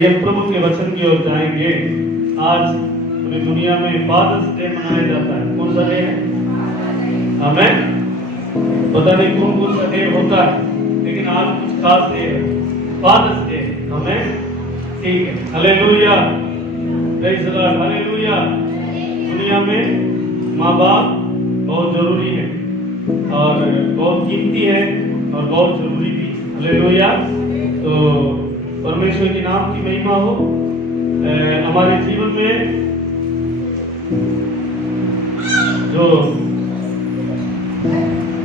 ये प्रभु के वचन की ओर जाएंगे। आज पूरी दुनिया में फादर्स डे मनाया जाता है। कौन सा डे है? हमें पता नहीं कौन कौन सा डे होता है, लेकिन आज कुछ खास डे है, फादर्स डे। हमें ठीक है, hallelujah, praise the Lord, hallelujah. दुनिया में माँ बाप बहुत जरूरी है और बहुत कीमती है और बहुत जरूरी भी, हालेलुया। तो परमेश्वर के नाम की महिमा हो। हमारे जीवन में जो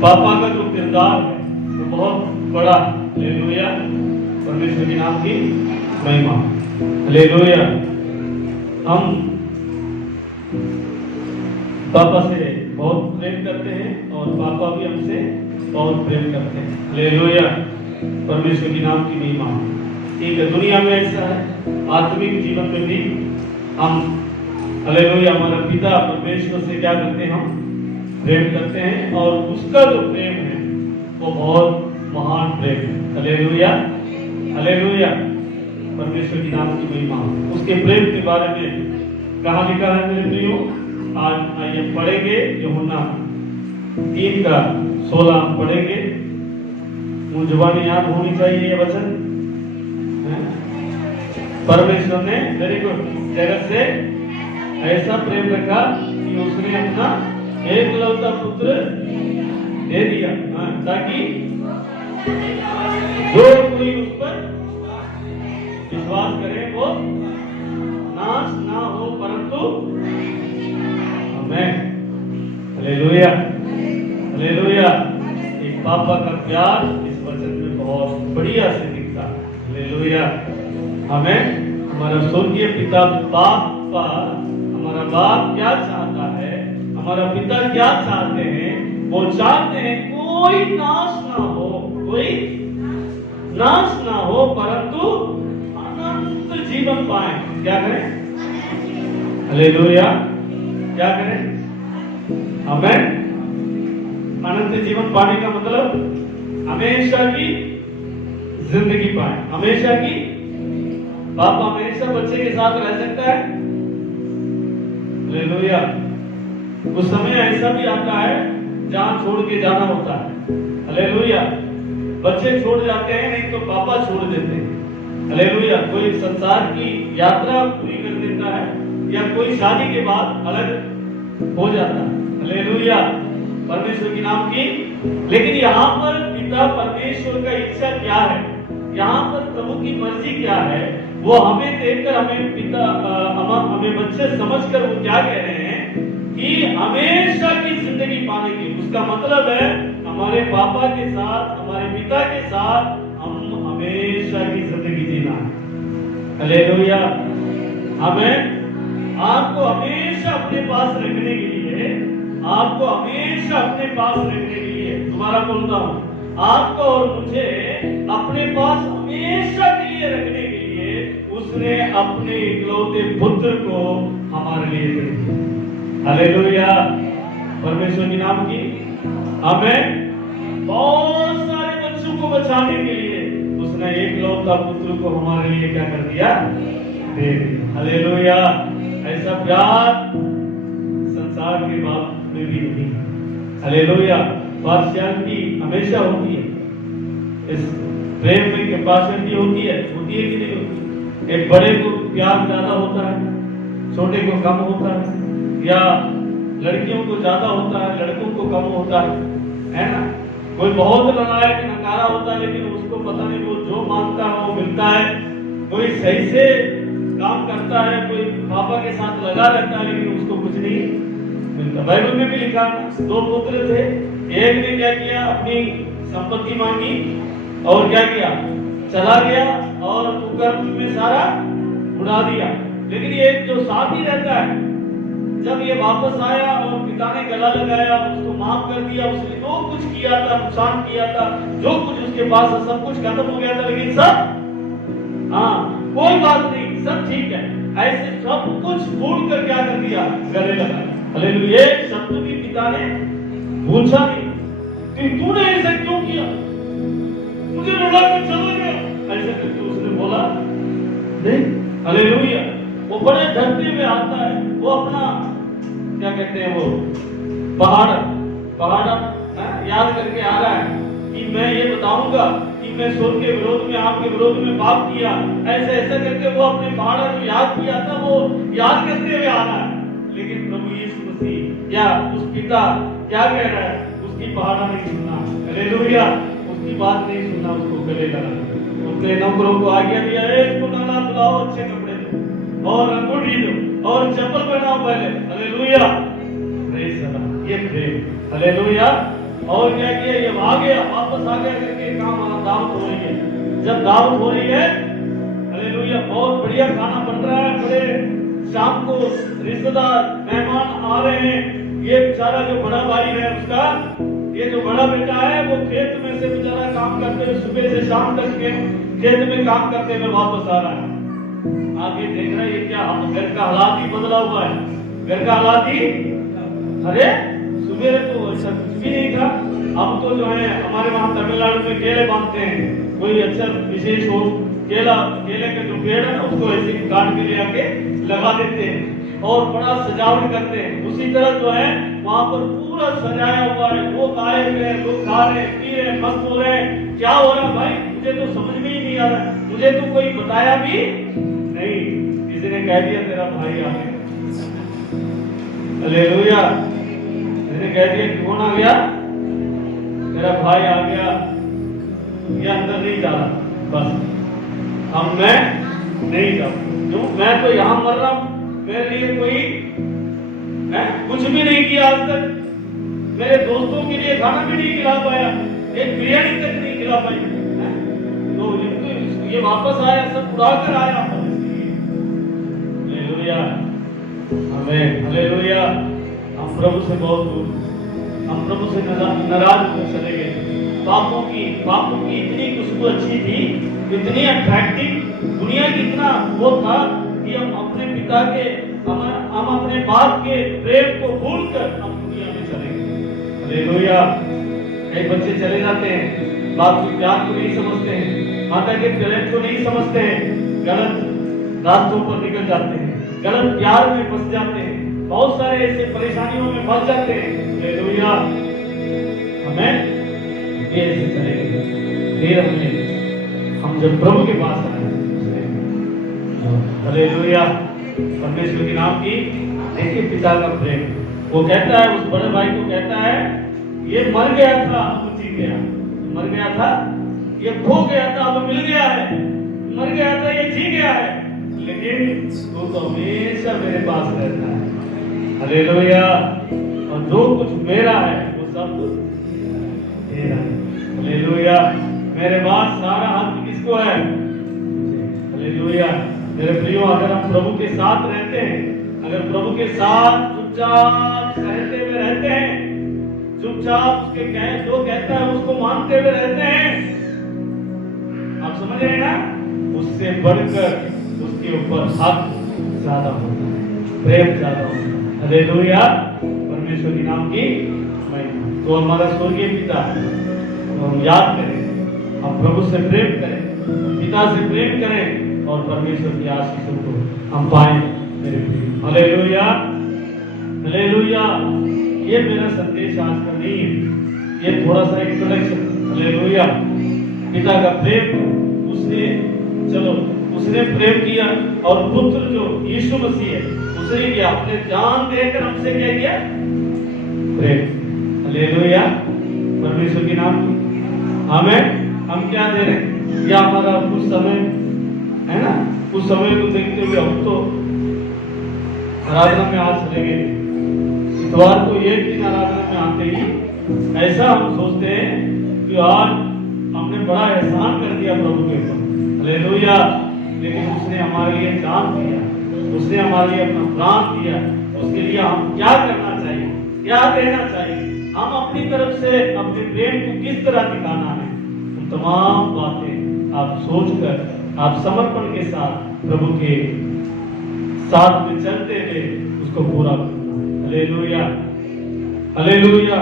पापा का जो किरदार है वो बहुत बड़ा है, हालेलुया। परमेश्वर के नाम की महिमा, हालेलुया। हम पापा से बहुत प्रेम करते हैं और पापा भी हमसे बहुत प्रेम करते हैं, हालेलुया। परमेश्वर के नाम की महिमा। ठीक है, दुनिया में ऐसा है, आत्मिक जीवन में भी हम, हालेलुया, हमारा पिता परमेश्वर से क्या करते हैं? हम प्रेम करते हैं और उसका जो प्रेम है वो बहुत महान प्रेम है, हालेलुया, हालेलुया। परमेश्वर के नाम की महिमा। उसके प्रेम के बारे में कहाँ लिखा है मेरे प्रियो? आज आइए पढ़ेंगे, यूहन्ना 3:16 पढ़ेंगे। मुझे जुबानी याद होनी चाहिए ये वचन। परमेश्वर ने, वेरी गुड, जगत से ऐसा प्रेम रखा कि उसने अपना एकलौता पुत्र दे दिया, ताकि जो कोई उस पर विश्वास करे वो नाश ना हो परंतु, आमीन, हालेलुया, हालेलुया। एक पापा का प्यार इस वचन में बहुत बढ़िया से दिखता है, हालेलुया। हमें हमारा स्वर्गीय पिता पापा, हमारा बाप क्या चाहता है, हमारा पिता क्या चाहते हैं? वो चाहते हैं कोई नाश ना हो, कोई नाश ना हो परंतु अनंत जीवन पाए। क्या करें? हालेलुया, क्या करें? हमें अनंत जीवन पाने का मतलब हमेशा की जिंदगी पाए, हमेशा की। पापा हमेशा बच्चे के साथ रह सकता है, हालेलुया। उस समय ऐसा भी आता है जहां छोड़ के जाना होता है, हालेलुया। बच्चे छोड़ जाते हैं, नहीं तो पापा छोड़ देते हैं, हालेलुया। कोई संसार की यात्रा पूरी कर देता है या कोई शादी के बाद अलग हो जाता है, हालेलुया, परमेश्वर के नाम की। लेकिन यहाँ पर पिता परमेश्वर का इच्छा क्या है, यहाँ पर प्रभु की मर्जी क्या है, वो हमें देखकर, हमें पिता, हमें बच्चे समझकर वो क्या कह रहे हैं कि हमेशा की जिंदगी पाने की। उसका मतलब है हमारे पापा के साथ, हमारे पिता के साथ हम हमेशा की जिंदगी जीना है, हालेलुया। हमें आपको हमेशा अपने पास रखने के लिए, आपको हमेशा अपने पास रखने के लिए, दोबारा बोलता हूं, आपको और मुझे अपने पास हमेशा के लिए रखने के लिए उसने अपने इकलौते पुत्र को हमारे लिए दे दिया, हालेलुया। परमेश्वर के नाम की। हमें बहुत सारे बच्चों को बचाने के लिए उसने एकलौता पुत्र को हमारे लिए क्या कर दिया? दे दिया, हालेलुया। ऐसा प्यार संसार के बाप में भी नहीं, हालेलुया। पार्शियलिटी हमेशा होती है, इस प्रेम में कैपेसिटी होती है कि नहीं होती? एक बड़े को प्यार ज्यादा होता है, छोटे को कम होता है, या लड़कियों को ज्यादा होता है, लड़कों को कम होता है ना? कोई बहुत नालायक नकारा होता है, लेकिन उसको पता नहीं, वो जो मांगता है वो मिलता है। कोई सही से काम करता है, कोई पापा के साथ लगा रहता है, लेकिन उसको कुछ नहीं मिलता। बाइबल में भी लिखा, 2 पुत्र थे, एक ने क्या किया? अपनी संपत्ति मांगी और क्या किया? चला गया और कुकर्म में सारा उड़ा दिया। लेकिन ये जो साथी रहता है, जब ये वापस आया और पिता ने गला लगाया, उसको माफ कर दिया, उसने जो कुछ किया था, नुकसान किया था, जो कुछ उसके पास था, सब कुछ खत्म हो गया था, लेकिन सब, कोई बात नहीं, सब ठीक है, ऐसे सब कुछ भूल कर क्या कर दिया? गले लगा, हालेलुया। एक शब्द भी पिता ने पूछा नहीं कि तूने ऐसा क्यों किया, मुझे रुला कर चला गया, ऐसा करके उसने बोला नहीं, हालेलुया। वो बड़े डरते हुए आता है, वो अपना क्या कहते हैं वो पहाड़ याद करके आ रहा है कि मैं ये बताऊंगा कि मैं स्वर्ग के विरोध में, आपके विरोध में पाप किया, ऐसे ऐसा करके वो अपने पहाड़ जो याद किया था वो याद करते हुए आ रहा है। लेकिन प्रभु यीशु मसीह या उस पिता क्या कह रहा है, उसकी पहाड़ा नहीं सुनना, हालेलुया, उसकी बात नहीं सुनना, उसको गले लगा। अपने नौकरों को आज्ञा दिया, इसको नहला धुलाओ, अच्छे कपड़े दो और अंगूठी दो और चप्पल पहनाओ पहले, हालेलुया, प्रेज़ द, ये प्रेम, हालेलुया। और क्या किया, ये आ गया, वापस आ गया करके काम दावत हो रही है। जब दावत हो रही है, हालेलुया, बहुत बढ़िया खाना बन रहा है, बड़े शाम को रिश्तेदार मेहमान आ रहे हैं। ये बेचारा जो बड़ा भाई है उसका, ये जो बड़ा बेटा है वो खेत में से बेचारा काम करते हुए सुबह से शाम तक के खेत में काम करते हुए वापस आ रहा है। आगे देख रहा है ये क्या, घर का हालात ही बदला हुआ है, घर का हालात ही, अरे सुबह तो ऐसा कुछ भी नहीं था। अब तो जो है हमारे वहाँ तमिलनाडु में केले बांधते हैं, कोई अच्छा विशेष हो, केले के जो पेड़ है ना उसको ऐसे काट के ले आके लगा देते हैं और बड़ा सजावट करते हैं। उसी तरह जो है वहाँ पर पूरा सजाया हुआ है, लोग आए हुए हैं, लोग खा रहे हैं, पी रहे हैं, मस्त हो रहे हैं। क्या हो रहा है भाई, मुझे तो समझ में ही नहीं आ रहा, मुझे तो कोई बताया भी नहीं। किसी ने कह दिया तेरा भाई आ गया, हालेलुया, किसी ने कह दिया कौन आ गया, मेरा भाई आ गया, ये अंदर नहीं जा रहा, बस हम मैं नहीं जाऊँ, क्यों, मैं तो यहाँ मर रहा हूँ, मेरे लिए कोई कुछ भी नहीं किया आज तक, मेरे दोस्तों के लिए खाना भी नहीं खिला पाया, एक बिरयानी तक नहीं खिला पाई, तो ये वापस आया, सब उड़ा कर आया। हालेलुया, आमीन, हालेलुया। हम प्रभु से बहुत दूर, हम प्रभु से नाराज हो चले गए। पापों की इतनी खुशबू अच्छी थी, इतनी अट्रैक्टिव, दुनिया की इतना वो था कि हम अपने पिता के, हम अपने बाप के प्रेम को भूलकर हम दुनिया में चले गए। हालेलुया। कई बच्चे चले जाते हैं, बाप के प्यार को नहीं समझते हैं, माता के प्रेम को नहीं समझते हैं, गलत रास्तों पर निकल जाते हैं, गलत प्यार में फंस जाते हैं, बहुत सारे ऐसे परेशानियों में फंस जाते हैं। हालेलुया, हमें ये ऐसे चले गए, फिर हम जब प्रभु के पास आए, हालेलुया, परमेश्वर के नाम की, देखिए पिता का प्रेम, वो कहता है उस बड़े भाई को, कहता है ये मर गया था अब जी गया, मर गया था ये खो गया था अब मिल गया है, मर गया था ये जी गया है, लेकिन तू तो हमेशा मेरे पास रहता है। हालेलुया, और जो कुछ मेरा है वो सब तेरा है। हालेलुया, मेरे पास सारा हक किसको है? हालेलुया। मेरे प्रियो, अगर हम प्रभु के साथ रहते हैं, अगर प्रभु के साथ चुपचाप सहते हुए रहते हैं, चुपचाप उसके जो कहता है उसको मानते हुए रहते हैं, आप समझ रहे हैं ना, उससे बढ़कर उसके ऊपर हक ज्यादा होता है, प्रेम ज्यादा होता है। हालेलुया, परमेश्वर के नाम की महिमा। तो हमारा स्वर्गीय पिता है, तो हम याद करें, हम प्रभु से प्रेम करें, पिता से प्रेम करें और परमेश्वर की आशीषों को हम पाएं मेरे प्रिय। Hallelujah, hallelujah. ये मेरा संदेश आज का नहीं है, ये थोड़ा सा इंट्रोडक्शन। हालेलुया, पिता का प्रेम, उसने प्रेम किया, और पुत्र जो यीशु मसीह है उसने किया, अपने जान देकर हमसे क्या किया? प्रेम। हालेलुया, परमेश्वर के नाम की हमें, हम क्या दे रहे हैं? या हमारा कुछ समय है ना, उस समय को देखते हुए हम तो आराधना में आज चले गए, इतवार को एक दिन आराधना में आते ही ऐसा हम सोचते हैं कि आज हमने बड़ा एहसान कर दिया प्रभु के ऊपर। हालेलुया, लेकिन उसने हमारे लिए जान दिया, उसने हमारे लिए अपना प्राण दिया, उसके लिए हम क्या करना चाहिए, क्या देना चाहिए, हम अपनी तरफ से अपने प्रेम को किस तरह दिखाना है, उन तमाम बातें आप सोचकर, आप समर्पण के साथ प्रभु के साथ में चलते हुए उसको पूरा करना। हालेलुया, हालेलुया,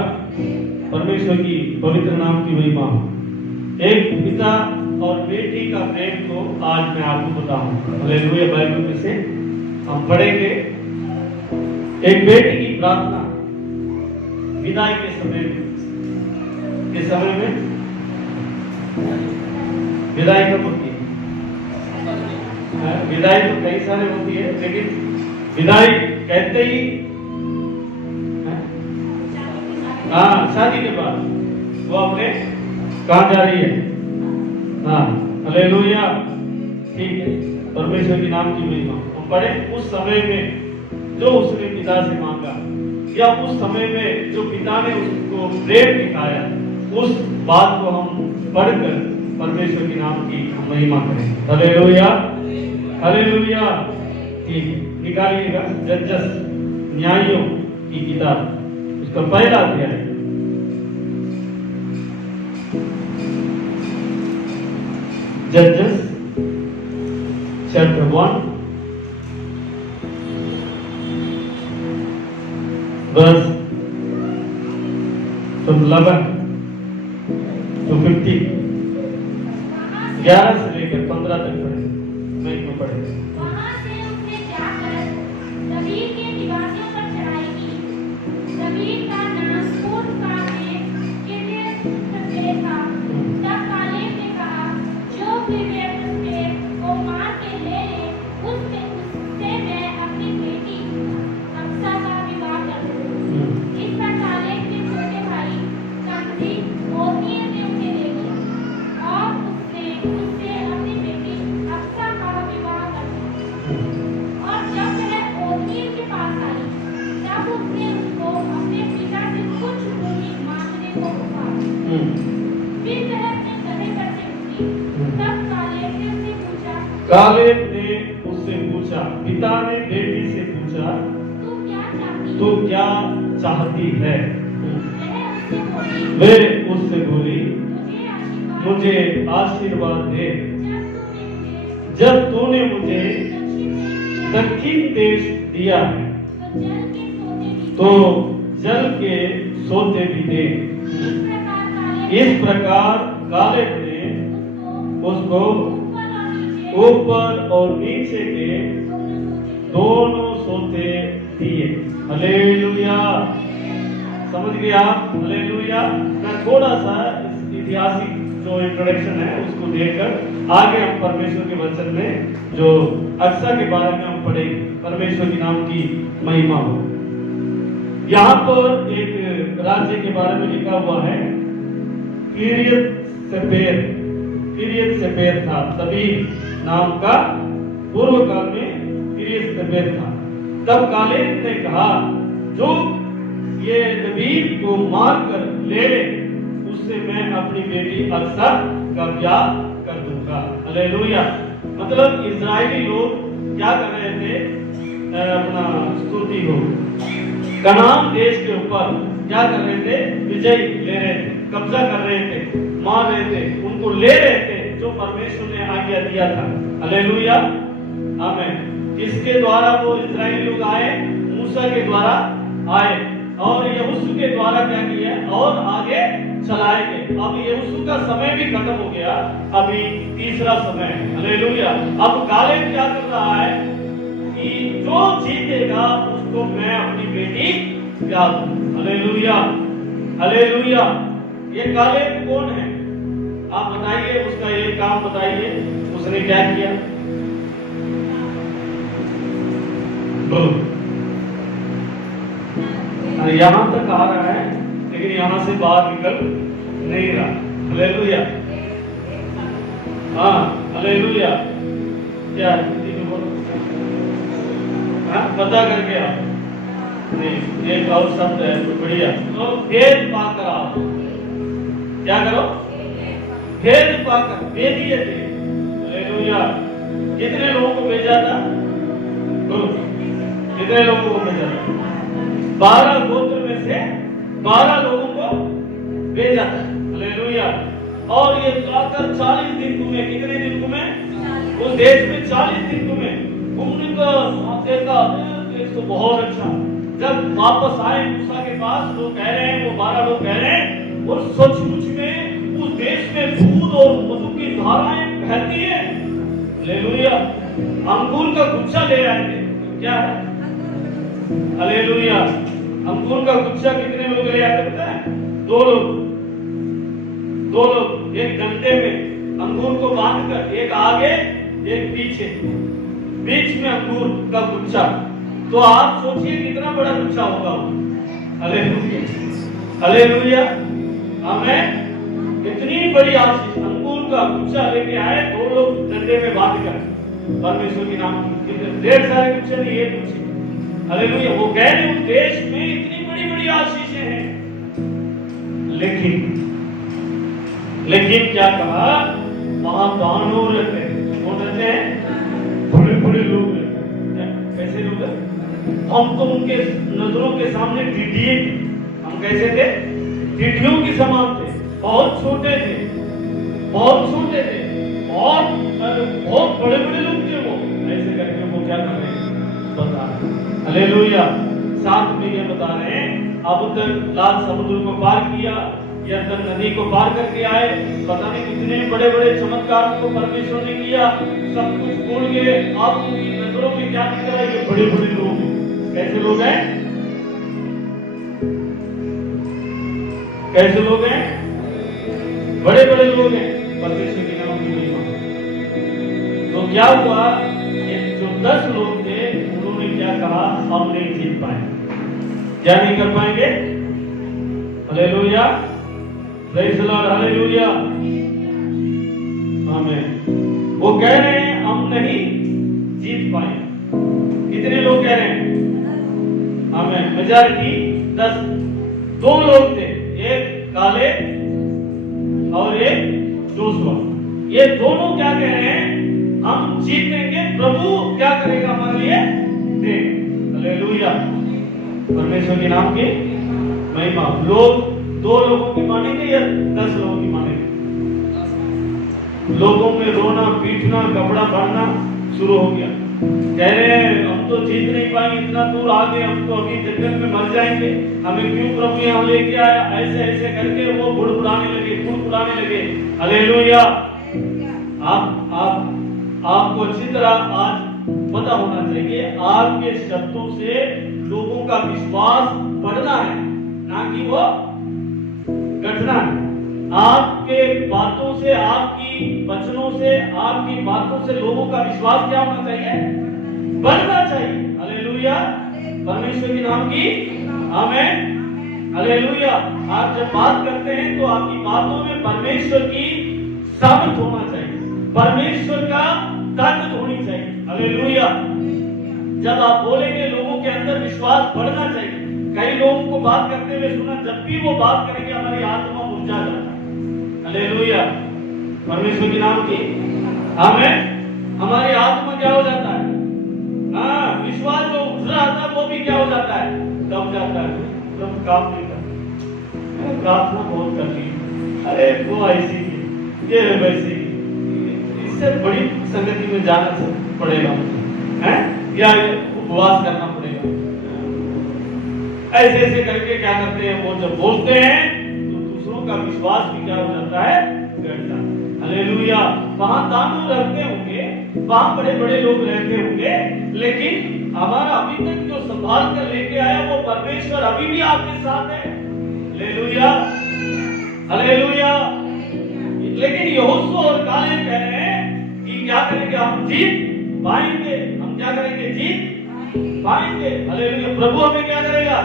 परमेश्वर की पवित्र नाम की महिमा। एक पिता और बेटी का प्रेम को आज मैं आपको बताऊंगा। हालेलुया। बाइबल में से हम पढ़ेंगे एक बेटी की प्रार्थना विदाई के समय में। किस समय में विदाई कब होती है? विदाई तो कई सारे होती है, लेकिन विदाई कहते ही शादी के बाद वो अपने कहाँ जा रही है? हाँ, हालेलुया। ठीक है, परमेश्वर के नाम की महिमा। हम पढ़े उस समय में जो उसने पिता से मांगा, या उस समय में जो पिता ने उसको प्रेम दिखाया, उस बात को हम पढ़कर परमेश्वर के नाम की महिमा करें। Hallelujah, hallelujah. ठीक, निकालिएगा जजस, न्यायों की किताब, उसका पहला अध्याय। जजस चैप्टर 1 verse from 11 to 15, 11 से लेकर 15 तक पढ़े। मैं इनको पढ़े। वहां से उसने जाकर दबीर के निवासियों पर चढ़ाई की। दबीर का नाम पूर्व काल में किर्यत था। तब कालेब ने कहा, जो किर्यत को मार के ले ले, उससे मैं अपनी बेटी अक्सा का विवाह कर दूं। इस पर कालेब के छोटे भाई कमजी ओत्नीएल ने उसे ले लिया और उससे अपनी बेटी अक्सा का विवाह कर दिया। और जब वह ओत्नीएल के पास आई, तब उसने उसको अपने पिता से कुछ भूमि मांगने को कहा। फिर वह अपने गदहे पर से उतरी। तब कालेब ने उससे पूछा, पिता ने बेटी से पूछा, तू क्या चाहती है? वे उससे बोली, मुझे आशीर्वाद दे। जब तूने मुझे दक्षिण देश दिया है, तो जल के सोते भी दे। इस प्रकार कालेब ने उसको ऊपर और नीचे के दोनों सोते दिए। हालेलुया। समझ गए आप? हालेलुया। मैं थोड़ा सा इस ऐतिहासिक जो इंट्रोडक्शन है उसको देकर आगे हम परमेश्वर के वचन में जो अक्सा के बारे में हम पढ़ेंगे। परमेश्वर के नाम की महिमा हो। यहाँ पर एक राज्य के बारे में लिखा हुआ है, किर्यत सेपेर था। दबीर नाम का पूर्व काल में किर्यत सेपेर था। तब कालेब ने कहा, जो ये दबीर को मार कर ले ले, उससे मैं अपनी बेटी अक्सा का ब्याह कर दूंगा। हालेलुया। मतलब इजरायली लोग क्या कर रहे थे? अपना स्तुति हो कनान देश के ऊपर क्या कर रहे थे? विजय ले रहे थे, कब्जा कर रहे थे, मार रहे थे, उनको ले रहे थे, जो परमेश्वर ने आज्ञा दिया था। हालेलुया, आमीन। इसके द्वारा वो इजरायली लोग आए, मूसा के द्वारा आए, और यहोशू के द्वारा क्या किया और आगे चलाए गए। अब यहोशू का समय भी खत्म हो गया, अभी तीसरा समय है। हालेलुया। अब कालेब क्या कर रहा है कि जो जीतेगा उसको मैं अपनी बेटी ब्याह दूं। Hallelujah, hallelujah. ये कालेब कौन है? आप बताइए, उसका एक काम बताइए, उसने क्या किया? बोलो। यहां तक आ रहा है, लेकिन यहां से बाहर निकल नहीं रहा। हालेलुया, हाँ, हालेलुया। क्या हिंदी में बोलो? हाँ, पता करके आओ। नहीं, एक और शब्द है तो बढ़िया। तो भेद पाकर आओ। क्या करो? भेद पाकर भेजिए थे। हालेलुया। कितने लोगों को भेजा था? कितने लोगों को भेजा था? 12 गोत्र में से 12 लोगों को भेजा था। हालेलुया। और ये आकर 40 दिन घूमे। कितने दिन घूमे? उस देश में 40 दिन घूमे। घूमने का देखा तो बहुत अच्छा। जब वापस आए मूसा के पास, लोग कह रहे हैं, वो 12 लोग कह रहे हैं, और सचमुच में उस देश में दूध और मधु की धाराएं बहती हैं। हालेलुया। अंगूर का गुच्छा ले आए थे, क्या है? हालेलुया। अंगूर का गुच्छा कितने लोग ले आए थे पता है? दो लोग एक डंडे में अंगूर को बांधकर, एक आगे एक पीछे, बीच में अंगूर का गुच्छा। तो आप सोचिए कितना बड़ा गुच्छा होगा वो। हालेलुया, हालेलुया, आमीन। इतनी बड़ी आशीष अंगूर का गुच्छा लेके आए दो लोग डंडे में बांधकर, परमेश्वर के नाम की ढेर सारे गुच्छे नहीं, एक गुच्छे। हालेलुया। वो कह रहे उस देश में इतनी बड़ी बड़ी आशीषें हैं, लेकिन क्या कहा? वहां दानव रहते हैं। कौन रहते हैं? बड़े बड़े लोग रहते हैं। कैसे लोग हैं? हम तो उनके नजरों के सामने टिड्डिए थे। हम कैसे थे? टिड्डियों के समान थे। बहुत छोटे थे, बहुत छोटे थे, बहुत बड़े बड़े लोग थे वो। ऐसे करके वो क्या कर रहे हैं? बता रहे हैं। हालेलुया। साथ में ये बता रहे हैं अब तक लाल समुद्र को पार किया, यरदन नदी को पार करके आए, पता नहीं कितने बड़े बड़े चमत्कार को परमेश्वर ने किया, सब कुछ भूल गए। आप उनकी नजरों में क्या दिख रहा है? ये बड़े बड़े लोग हैं। कैसे लोग हैं? कैसे लोग हैं? बड़े बड़े लोग हैं। परमेश्वर के नाम की महिमा। तो क्या हुआ? ये जो 10 लोग थे उन्होंने क्या कहा? हम नहीं जीत पाए। क्या नहीं कर पाएंगे? Hallelujah, praise the Lord, hallelujah, आमीन। वो कह रहे हैं हम नहीं जीत पाए। कितने लोग कह रहे हैं? आमीन। मेजॉरिटी 10। 2 लोग थे, एक काले और एक जोशुआ। ये दोनों क्या कह रहे हैं? हम जीतेंगे, प्रभु क्या करेगा हमारे लिए? देख। हालेलुया, परमेश्वर के नाम की महिमा। लोग 2 लोगों की मानेंगे या 10 लोगों की मानेंगे? लोगों में रोना पीटना कपड़ा फाड़ना शुरू हो गया। कह रहे हैं हम तो जीत नहीं पाएंगे, इतना दूर आ गए, हम तो अभी जंगल में मर जाएंगे, हमें क्यों प्रभु यहाँ लेके आया? ऐसे ऐसे करके वो बुड़बुड़ाने लगे। हालेलुया। आपको अच्छी तरह आज पता होना चाहिए, आपके शब्दों से लोगों का विश्वास बढ़ना है, ना कि वो घटना है। आपके बातों से, आपकी वचनों से, आपकी बातों से लोगों का विश्वास क्या होना चाहिए? बढ़ना चाहिए। हालेलुया, परमेश्वर के नाम की आमीन। हालेलुया। आप जब बात करते हैं तो आपकी बातों में परमेश्वर की सामर्थ होना चाहिए, परमेश्वर का ताकत होनी चाहिए। हालेलुया। जब आप बोलेंगे लोगों के अंदर विश्वास बढ़ना चाहिए। कई लोगों को बात करते हुए सुना, जब भी वो बात करेंगे हमारी आत्मा मुरझा जाता है। हालेलुया, परमेश्वर के नाम की आमीन। हमारी आत्मा क्या हो जाता है? हाँ, विश्वास जो उठ रहा था वो भी क्या हो जाता है? दब जाता है, तब काम नहीं करता। प्रार्थना बहुत करती है, अरे वो ऐसी की, ये वैसी की, इससे बड़ी संगति में जाना पड़ेगा है, या उपवास करना पड़ेगा। ऐसे ऐसे करके क्या करते हैं? वो जब बोलते हैं तो दूसरों का विश्वास भी क्या हो जाता है? घटता है। हालेलुया। वहां दानव रहते होंगे, वहां बड़े बड़े लोग रहते होंगे, लेकिन हमारा अभी तक जो संभाल कर लेके आया वो परमेश्वर अभी भी आपके साथ है। Hallelujah, hallelujah. लेकिन यहोशू और कालेब कह रहे हैं कि क्या करेंगे? हम जीत पाएंगे। हम क्या करेंगे? जीत पाएंगे। हालेलुया। प्रभु हमें क्या करेगा?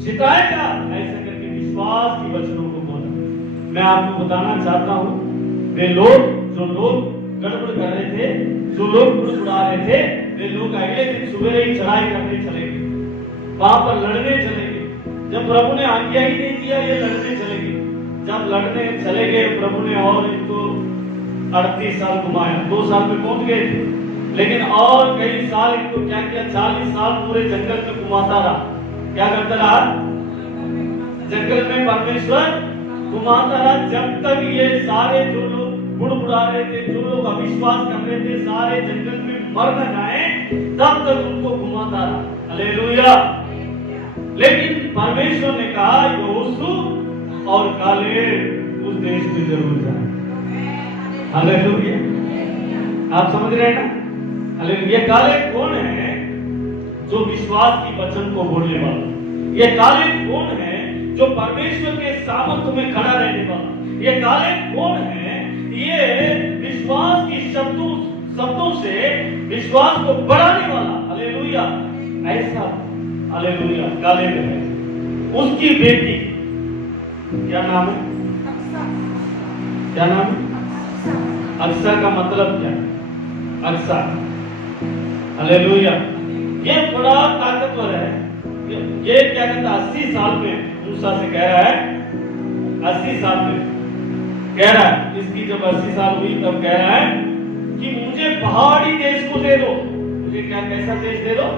जिताएगा। ऐसा करके विश्वास की वचनों को बोला। मैं आपको बताना चाहता हूं, वे लोग जो लोग गड़बड़ कर रहे थे, जो लोग बुड़बुड़ा रहे थे, वे लोग अगले दिन सुबह ही चढ़ाई करने चले गए, वहां पर लड़ने चले गए। जब प्रभु ने आज्ञा ही नहीं दिया, ये लड़ने चले गए। जब लड़ने चले गए, प्रभु ने और इनको 38 साल घुमाया। 2 साल में पहुंच गए थे, लेकिन और कई साल इनको क्या किया? 40 साल पूरे जंगल में घुमाता रहा। क्या करता रहा? जंगल में परमेश्वर घुमाता रहा, जब तक ये सारे जो लोग बुड़बुड़ा रहे थे, जो लोग अविश्वास कर रहे थे, सारे जंगल में मर न जाए, तब तक उनको घुमाता रहा। हालेलुया। लेकिन परमेश्वर ने कहा, यहोशू और कालेब उस देश में जरूर जाए। हालेलुया। आप समझ रहे हैं ना? हालेलुया। ये काले कौन है? जो विश्वास की वचन को बोलने वाला। ये काले कौन है? जो परमेश्वर के सामर्थ्य में खड़ा रहने वाला। ये काले कौन है? ये विश्वास की शब्दों से विश्वास को बढ़ाने वाला। हालेलुया। ऐसा हालेलुया कालेब है। उसकी बेटी क्या नाम है? क्या नाम है? अक्सा का मतलब क्या? अक्सा। हालेलुया। ये बड़ा ताकतवर है। ये क्या कहता है? 80 साल में मूसा से कह रहा है, 80 साल में कह रहा है, इसकी जब 80 साल हुई तब कह रहा है कि मुझे पहाड़ी देश को दे दो। मुझे क्या कैसा देश दे दो?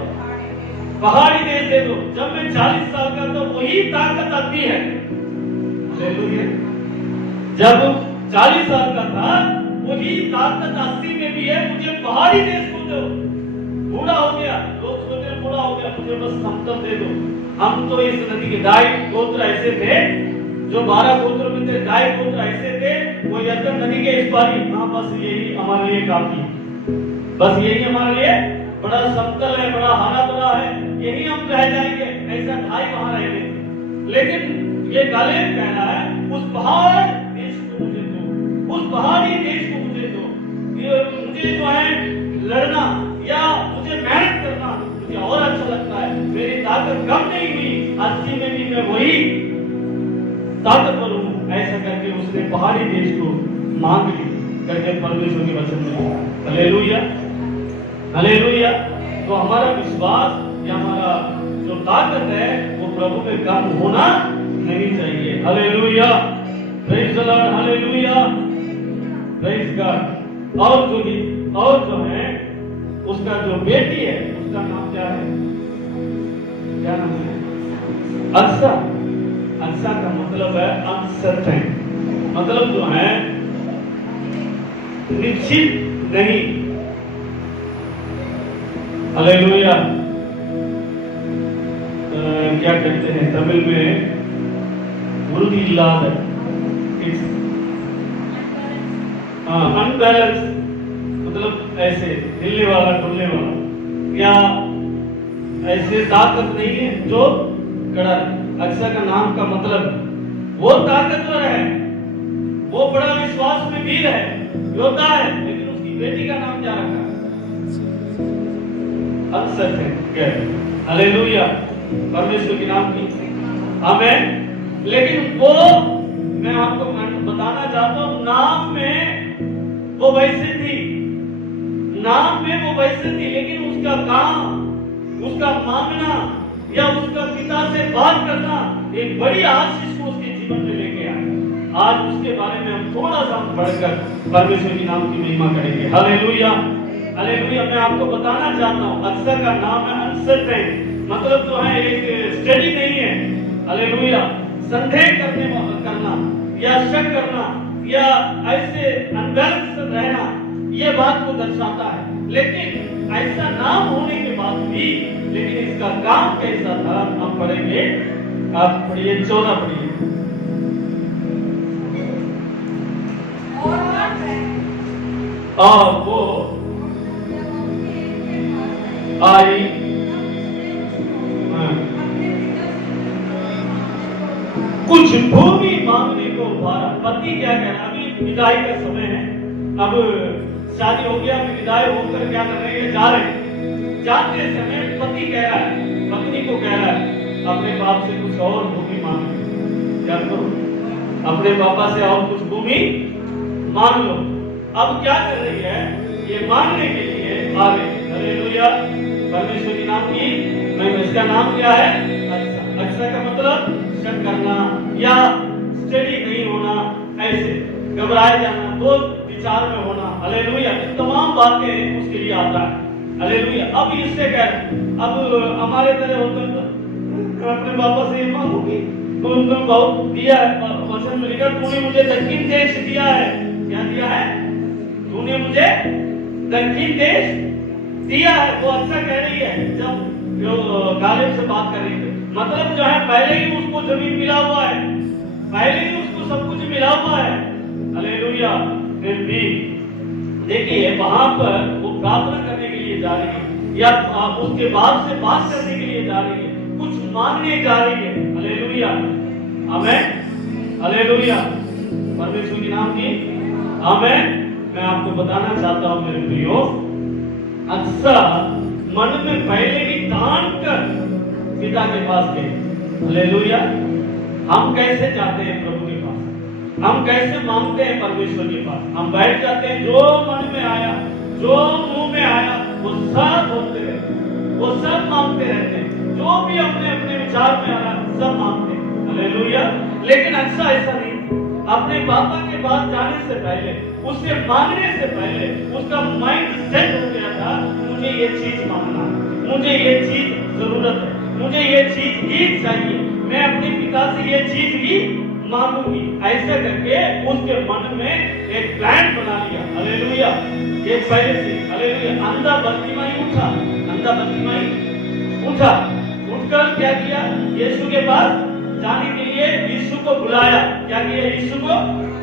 पहाड़ी देश दे दो। जब मैं 40 साल का था वही ताकत आती है। हालेलुया। जब 40 साल का था वही ताकत 80 में भी है। मुझे पहाड़ी देश को दो। बूढ़ा हो गया, लोग सोचते हैं बूढ़ा हो गया, मुझे बस समतल दे दो। हम तो इस नदी के दाई गोत्र ऐसे थे, जो 12 गोत्र में थे, दाई गोत्र ऐसे थे, वो यरदन नदी के इस पारी। हाँ, बस यही हमारे लिए काफी है। बस यही हमारे लिए बड़ा समतल है, बड़ा हरा भरा है, यही हम रह जाएंगे। ऐसा ढाई वहां रहेंगे। लेकिन ये कालेब कह रहा है उस पहाड़ देश को मुझे दो, उस पहाड़ी देश को मुझे दो। मुझे जो है लड़ना या मुझे मेहनत करना मुझे और अच्छा लगता है। मेरी ताकत कम नहीं हुई, 80 में भी मैं वही ताकतवर हूं। ऐसा करके उसने पहाड़ी देश को मांग ली करके परमेश्वर के वचन में। हालेलुया। हालेलुया। तो हमारा विश्वास या हमारा जो ताकत है वो प्रभु में कम होना नहीं चाहिए। Hallelujah. Praise the Lord. Hallelujah. Praise God. और जो है उसका जो बेटी है उसका नाम क्या है? क्या नाम है? अक्सा। अक्सा का मतलब है अनसर्टेन, मतलब जो है निश्चित नहीं। हालेलुया। क्या कहते हैं तमिल में? उर्दी इल्लाद अनबैलेंस, मतलब ऐसे हिलने वाला डुलने वाला, या ऐसे ताकत नहीं है जो कड़ा। अक्सा का नाम का मतलब वो ताकतवर है, वो बड़ा विश्वास में वीर है, योद्धा है, लेकिन उसकी बेटी का नाम क्या रखा? अनसर्टेन। हालेलुया। परमेश्वर के नाम की आमीन। लेकिन वो मैं आपको बताना चाहता हूं, नाम में वो वैसे थी, नाम में वो वैसे थी, लेकिन उसका काम, उसका मांगना या उसका पिता से बात करना एक बड़ी आशीष को उसके जीवन में लेके आया। आज उसके बारे में हम थोड़ा सा बढ़कर परमेश्वर के नाम की महिमा करेंगे। हालेलुया। हालेलुया। मैं आपको बताना चाहता हूं अक्सर का नाम है अनसर्टेन, मतलब जो है एक स्टडी नहीं है। हालेलुया। संदेह करना या शक करना या ऐसे अनबैलेंस रहना, ये बात को दर्शाता है। लेकिन ऐसा नाम होने के बाद भी, लेकिन इसका काम कैसा था हम पढ़ेंगे। आप पढ़िए 14 पढ़िए। और वो आई कुछ भूमि मांगने को उभारा। पति क्या कह रहा? अभी विदाई का समय है, अब शादी हो गया, अभी विदाई होकर क्या कर रहे हैं? जा रहे हैं। जाते समय पति कह रहा है, पत्नी को कह रहा है अपने बाप से कुछ और भूमि मांग लो। क्या करो? अपने पापा से और कुछ भूमि मांग लो। अब क्या कर रही है? ये मांगने के लिए आ गई। हालेलुया। परमेश्वर के नाम की महिमा। इसका नाम क्या है? अक्सा। अक्सा का मतलब शक करना या स्टडी नहीं होना, ऐसे घबराए जाना, दो विचार में होना। हालेलुया। इन तमाम बातें उसके लिए आता है। हालेलुया। अब इससे कह, अब हमारे तरह होते तो अपने पापा से ये मांगूंगी तो उनको बहुत दिया है। वचन में लिखा तूने मुझे दक्षिण देश दिया है। क्या दिया है? तूने मुझे दक्षिण देश दिया है। वो अच्छा कह रही है जब कालेब से बात कर रही थी, मतलब जो है पहले ही उसको जमीन मिला हुआ है, पहले ही उसको सब कुछ मिला हुआ है, हालेलुया, फिर भी देखिए वहां पर वो प्रार्थना करने के लिए जा रही है या उसके बाप से बात करने के लिए जा रही है, कुछ मांगने जा रही है, हालेलुया, आमेन, हालेलुया, परमेश्वर के नाम की आमेन। मैं आपको बताना चाहता हूं मेरे प्रियो, अक्सर मन में पहले ही ठान कर पिता के पास गए, हालेलुया। हम कैसे जाते हैं प्रभु के पास, हम कैसे मांगते हैं परमेश्वर के पास, हम बैठ जाते हैं, जो मन में आया, जो मुंह में आया वो सब बोलते रहते हैं, वो सब मांगते रहते हैं, जो भी अपने अपने विचार में आ रहा है सब मांगते हैं, हालेलुया। लेकिन अक्सर ऐसा नहीं, अपने पापा के पास जाने से पहले, उससे मांगने से पहले उसका माइंड सेट हो गया था, मुझे ये चीज मांगना है, मुझे ये चीज जरूरत है, मुझे ये चीज ही चाहिए, मैं अपने पिता से ये चीज ही मांगूंगी। ऐसे करके उसके मन में एक प्लान बना लिया, हालेलुया। ये पहले से, हालेलुया। अंधा बर्तिमाई उठा, अंधा बर्तिमाई उठा, उठकर क्या किया, यीशु के पास जाने के लिए यीशु को बुलाया, क्या किया, यीशु को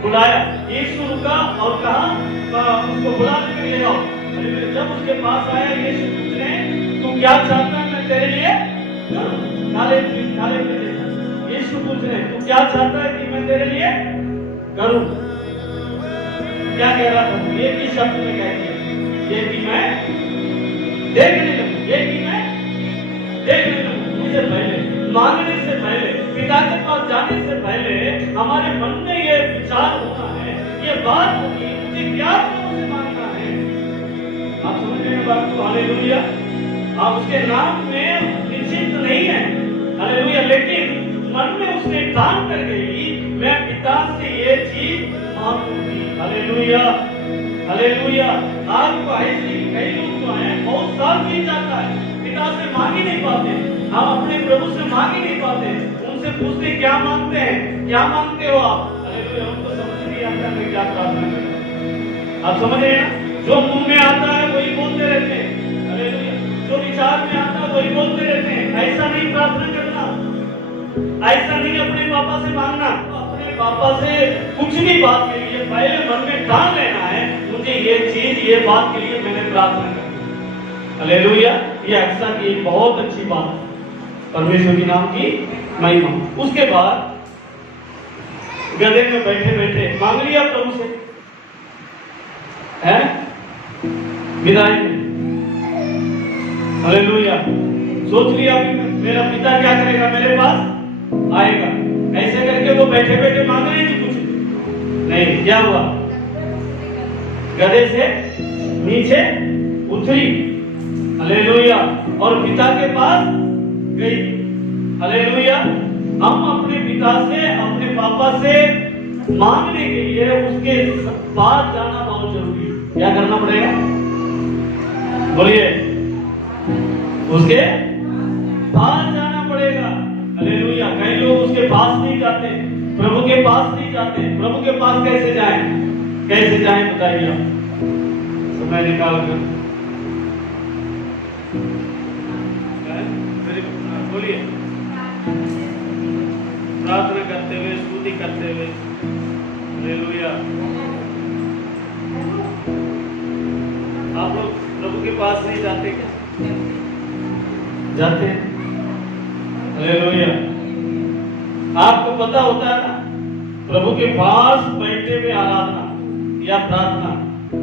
बुलाया, यीशु रुका और कहा उसको बुला के ले आओ। जब उसके पास आया यीशु पूछने, तू क्या चाहता है मैं तेरे लिए करूं? काले यीशु पूछ रहे, तू क्या चाहता है कि मैं तेरे लिए करूं? क्या कह रहा था, ये भी शब्द में कह दिया, ये भी मैं देखने लगूं, ये भी मैं देखने लगूं। मुझे पहले मांगने से पहले, पिता के पास जाने से पहले हमारे मन में ये विचार होना है, ये बात होगी, मुझे क्या से मांगना है। आप समझ रहे हैं बात को, हालेलुया। आप उसके नाम में निश्चित नहीं है, हालेलुया, लेकिन मन में उसने ठान कर गई, मैं पिता से ये चीज मांगूंगी, हालेलुया, हालेलुया। आपको ऐसे कई लोग जो हैं बहुत साल बीत जाता है, पिता से मांग ही नहीं पाते, हम अपने प्रभु से मांग ही नहीं पाते, उनसे पूछते क्या मांगते हैं, क्या मांगते हो आप, हालेलुया, हमको समझ नहीं आता मैं क्या प्रार्थना करूं। आप समझ रहे हैं, जो मुंह में आता है वही बोलते रहते हैं, हालेलुया, जो विचार में आता है वही बोलते रहते हैं। ऐसा नहीं प्रार्थना करना, ऐसा नहीं अपने पापा से मांगना। अपने पापा से कुछ भी बात के लिए पहले मन में ठान लेना है, मुझे ये चीज, ये बात के लिए मैंने प्रार्थना करनी, हालेलुया। ये अक्सर की बहुत अच्छी बात, परमेश्वर के नाम की महिमा। उसके बाद गधे में बैठे बैठे मांग लिया प्रभु से, है विदाई में, हालेलुया। सोच लिया मेरा पिता क्या करेगा, मेरे पास आएगा, ऐसे करके वो बैठे बैठे मांग रहे थे, कुछ नहीं। क्या हुआ, गधे से नीचे उतरी, हालेलुया, और पिता के पास गई, हालेलुया। हम अपने पिता से, अपने पापा से मांगने के लिए उसके पास जाना बहुत जरूरी है। क्या करना पड़ेगा, बोलिए, उसके पास जाना पड़ेगा, हालेलुया। कई लोग उसके पास नहीं जाते, प्रभु के पास नहीं जाते। प्रभु के पास कैसे जाएं, कैसे जाएं बताइए आप, समय निकाल कर बोलिए। प्रार्थना करते हुए, स्तुति करते हुए, हालेलुया। आप लोग प्रभु के पास नहीं जाते क्या, जाते हैं, हालेलुया। आपको पता होता है ना, प्रभु के पास बैठे हुए आराधना या प्रार्थना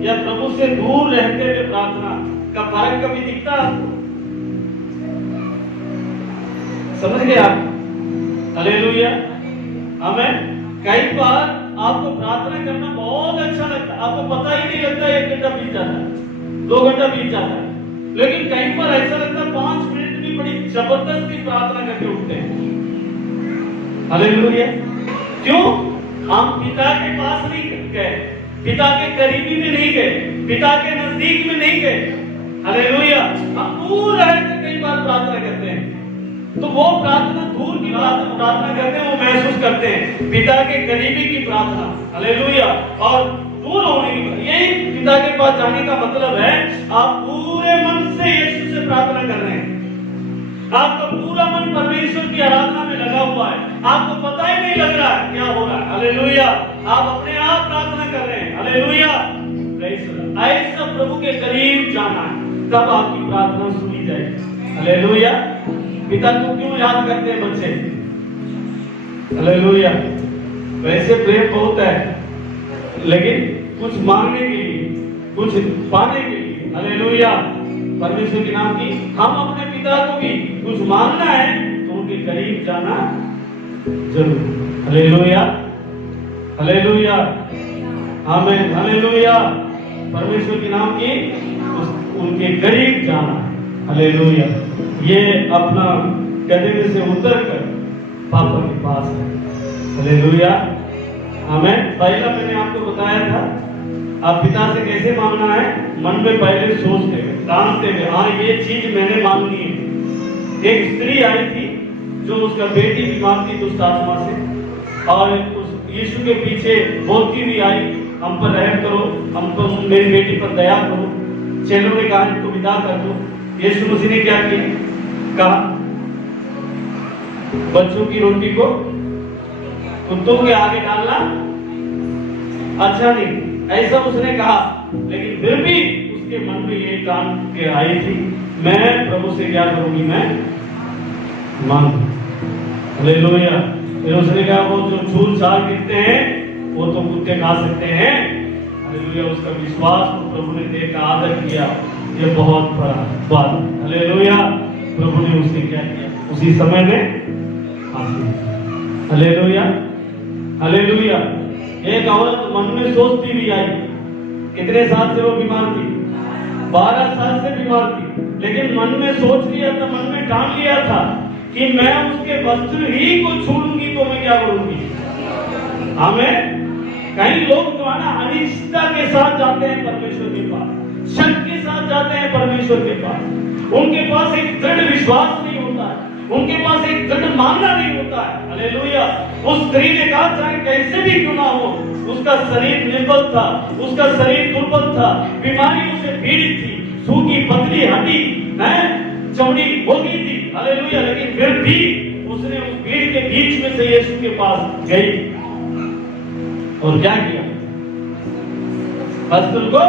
या प्रभु से दूर रहते हुए प्रार्थना का फर्क कभी दिखता है आपको, समझ गए आप, हालेलुया, हमें कई बार आपको प्रार्थना करना बहुत अच्छा लगता है, आपको पता ही नहीं लगता 1 घंटा बीत जाता है, 2 घंटा बीत जाता है, लेकिन कई बार ऐसा लगता है 5 मिनट भी बड़ी जबरदस्ती प्रार्थना करके उठते हैं, हालेलुया। क्यों, हम पिता के पास नहीं गए, पिता के करीबी में नहीं गए, पिता के नजदीक में नहीं गए, हालेलुया। हम दूर रहकर कई बार प्रार्थना करते हैं, तो वो प्रार्थना दूर की प्रार्थना करते हैं, वो महसूस करते हैं पिता के करीबी की प्रार्थना, हालेलुया। और दूर होने की, यही पिता के पास जाने का मतलब है, आप पूरे मन से यीशु से प्रार्थना कर रहे हैं, आपका पूरा मन परमेश्वर की आराधना में लगा हुआ है, आपको पता ही नहीं लग रहा है क्या हो रहा है। हालेलुया। आप अपने आप प्रार्थना कर रहे हैं। हालेलुया। ऐसा प्रभु के करीब जाना है, तब आपकी प्रार्थना सुनी जाएगी। हालेलुया। पिता को क्यों याद करते हैं बच्चे? हालेलुया। वैसे प्रेम बहुत है, लेकिन कुछ मांगने के लिए, कुछ पाने के लिए, हालेलुया, परमेश्वर के नाम की हम अपने पिता को भी कुछ मांगना है तो उनके करीब जाना जरूर। हालेलुया। हालेलुया। आमीन। हालेलुया। परमेश्वर के नाम की उनके करीब जाना। हालेलुया। ये अपना गधे में से उतर कर पापा के पास है। हालेलुया। आमीन। पहला मैंने आपको बताया था, आप पिता से कैसे मांगना है? मन में पहले सोचते हुए, जानते हुए, हाँ ये चीज मैंने मांगनी है। एक स्त्री आई थी जो उसका बेटी बीमार थी दुष्ट आत्मा से, और उस यीशु के पीछे बोलती भी आई, हम पर रहम करो, हम पर, मेरी बेटी पर दया करो। चेलों ने कहा इनको विदा कर दो। यीशु मसीह ने क्या किया? कहा बच्चों की रोटी को कुत्तों के आगे डालना अच्छा नहीं, ऐसा उसने कहा। लेकिन फिर भी उसके मन में ये काम के आई थी, मैं प्रभु से क्या करूंगी? मैं मांग। हालेलुया। फिर उसने कहा वो जो छूल छाल गिरते हैं वो तो कुत्ते खा सकते हैं। हालेलुया। उसका विश्वास को प्रभु ने देखा, आदर किया, ये बहुत बड़ा बात। हालेलुया। प्रभु ने उसे क्या किया? उसी समय में हासिल। हालेलुया। हालेलुया। एक औरत मन में सोचती भी आई, कितने साल से वो बीमार थी? 12 साल से बीमार थी, लेकिन मन में सोच लिया था, मन में ठान लिया था कि मैं उसके वस्त्र ही को छूलूंगी तो मैं क्या करूंगी? हमें कई लोग जो है ना अनिश्चितता के साथ जाते हैं परमेश्वर के पास, शक के साथ जाते हैं परमेश्वर के पास। उनके पास एक दृढ़ विश्वास नहीं होता है, उनके पास एक दृढ़ मानना नहीं होता है। हालेलुया। उस स्त्री ने कहा चाहे कैसे भी क्यों ना हो, उसका शरीर निर्बल था, उसका शरीर दुर्बल था, बीमारियों से पीड़ित थी, सूखी पतली हड्डी है, चमड़ी हो गई थी। हालेलुया। लेकिन फिर भी उसने उस भीड़ के बीच में से यीशु के पास गई और क्या किया? वस्त्र को,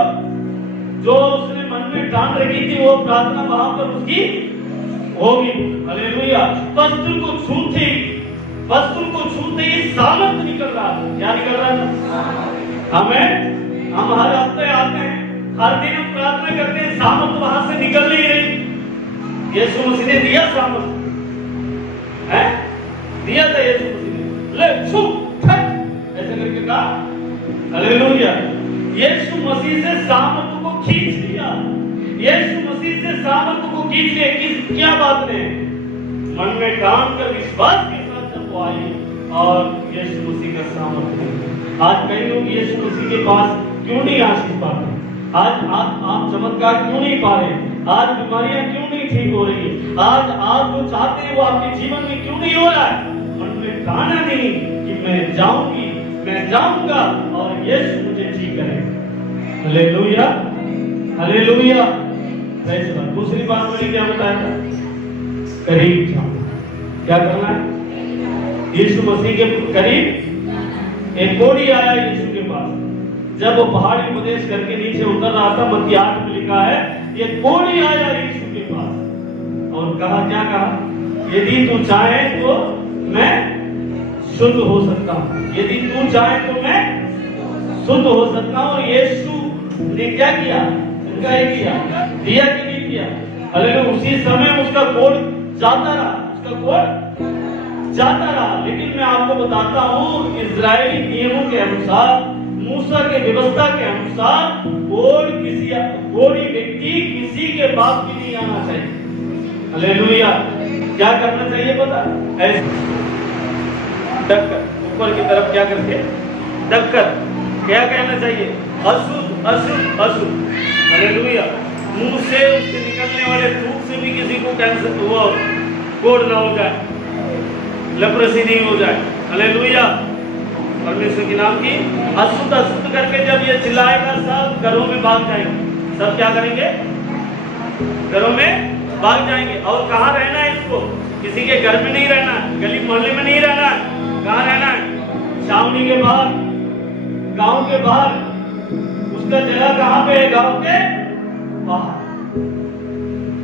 जो उसने मन में ठान रखी थी वो प्रार्थना वहां पर उसकी होगी। हालेलुया। वस्त्र को छूते ही सामर्थ निकल रहा था। क्या निकल रहा था? हमें, हम हर हफ्ते आते हैं, हर दिन हम प्रार्थना करते हैं, सामर्थ वहां से निकल नहीं रही। यीशु मसीह ने दिया सामर्थ, है दिया था यीशु मसीह ने, ले छू ऐसे करके कहा। हालेलुया। यीशु मसीह से सामर्थ को खींच लिया, यीशु मसीह से सामर्थ को खींच लिया। क्या बात ने? मन में ठान कर विश्वास के साथ जब वो आई और यीशु मसीह का सामर्थ। आज कई लोग यीशु मसीह के पास क्यों नहीं आशीष पाते? आज आप चमत्कार क्यों नहीं पा रहे? आज बीमारियां क्यों नहीं ठीक हो रही? आज आप जो चाहते हैं वो आपके जीवन में क्यों नहीं हो रहा है? मन में ठाना नहीं कि मैं जाऊंगी, मैं जाऊंगा और यीशु मुझे ठीक करेगा। हालेलुया। हालेलुया। दूसरी बात मैंने क्या बताया था? करीब जाओ। क्या करना है? यीशु मसीह के करीब। एक कोढ़ी आया यीशु के पास, जब वो पहाड़ी उपदेश करके नीचे उतर रहा था, मत्ती 8 में लिखा है, ये कोढ़ी आया यीशु के पास और कहा, क्या कहा? यदि तू चाहे तो मैं शुद्ध हो सकता हूं, यदि तू चाहे तो मैं शुद्ध हो सकता हूं। यीशु ने क्या किया? इनका ही किया, दिया कि नहीं दिया? हालेलुया। उसी समय उसका कोढ़ जाता रहा, उसका कोढ़ जाता रहा। लेकिन मैं आपको बताता हूं, इजरायली नियमों के अनुसार, मूसा के व्यवस्था के अनुसार, कोढ़ी व्यक्ति किसी के पास भी नहीं आना चाहिए। हालेलुया। क्या करना चाहिए पता? ऐसे ढककर ऊपर की तरफ क्या करके ढककर क्या कहना चाहिए? अशुद्ध, अशुद्ध, अशुद्ध। हालेलुया। मुंह से उससे निकलने वाले थूक से भी किसी को कैंसर, वो कोढ़ ना हो जाए, लेप्रोसी नहीं हो जाए। हालेलुया। परमेश्वर के नाम की अशुद्ध, अशुद्ध करके जब ये चिल्लाएगा, सब घरों में भाग जाएंगे। सब क्या करेंगे? घरों में भाग जाएंगे। और कहाँ रहना है इसको? किसी के घर में नहीं रहना, गली मोहल्ले में नहीं रहना, कहाँ रहना है? छावनी के बाहर, गांव के बाहर। उसका जगह कहाँ पे है? गांव के बाहर।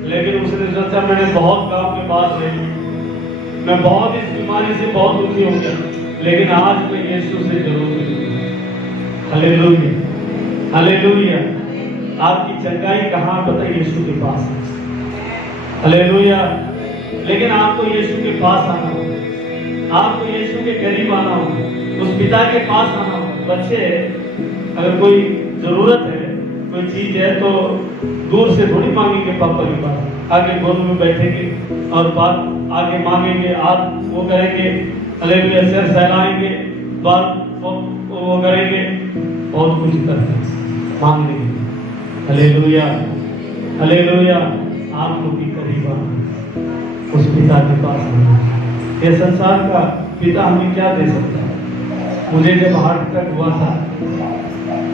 लेकिन उसने सोचा मैंने बहुत गांव के पास रह लिया, मैं बहुत इस बीमारी से बहुत दुखी हो गया, लेकिन आज मैं यीशु से जरूर मिलूंगा। Hallelujah, hallelujah. आपकी चंगाई कहाँ? पता है, यीशु के पास है। हालेलुया। लेकिन आपको यीशु के पास आना हो, आपको यीशु के करीब आना हो, उस पिता के पास आना हो। बच्चे, अगर कोई जरूरत है, कोई चीज है, तो दूर से थोड़ी मांगेंगे पापा के पास, आगे गोद में बैठेंगे और बात आगे मांगेंगे, हाथ वो करेंगे, हालेलुया, सिर सहलाएंगे, बात वो करेंगे, बहुत कुछ करते मांग लेंगे। Hallelujah, hallelujah. आप लोग भी करीब आना, उस पिता के पास आना। ये संसार का पिता हमें क्या दे सकता है? मुझे जब हार्ट अटैक हुआ था,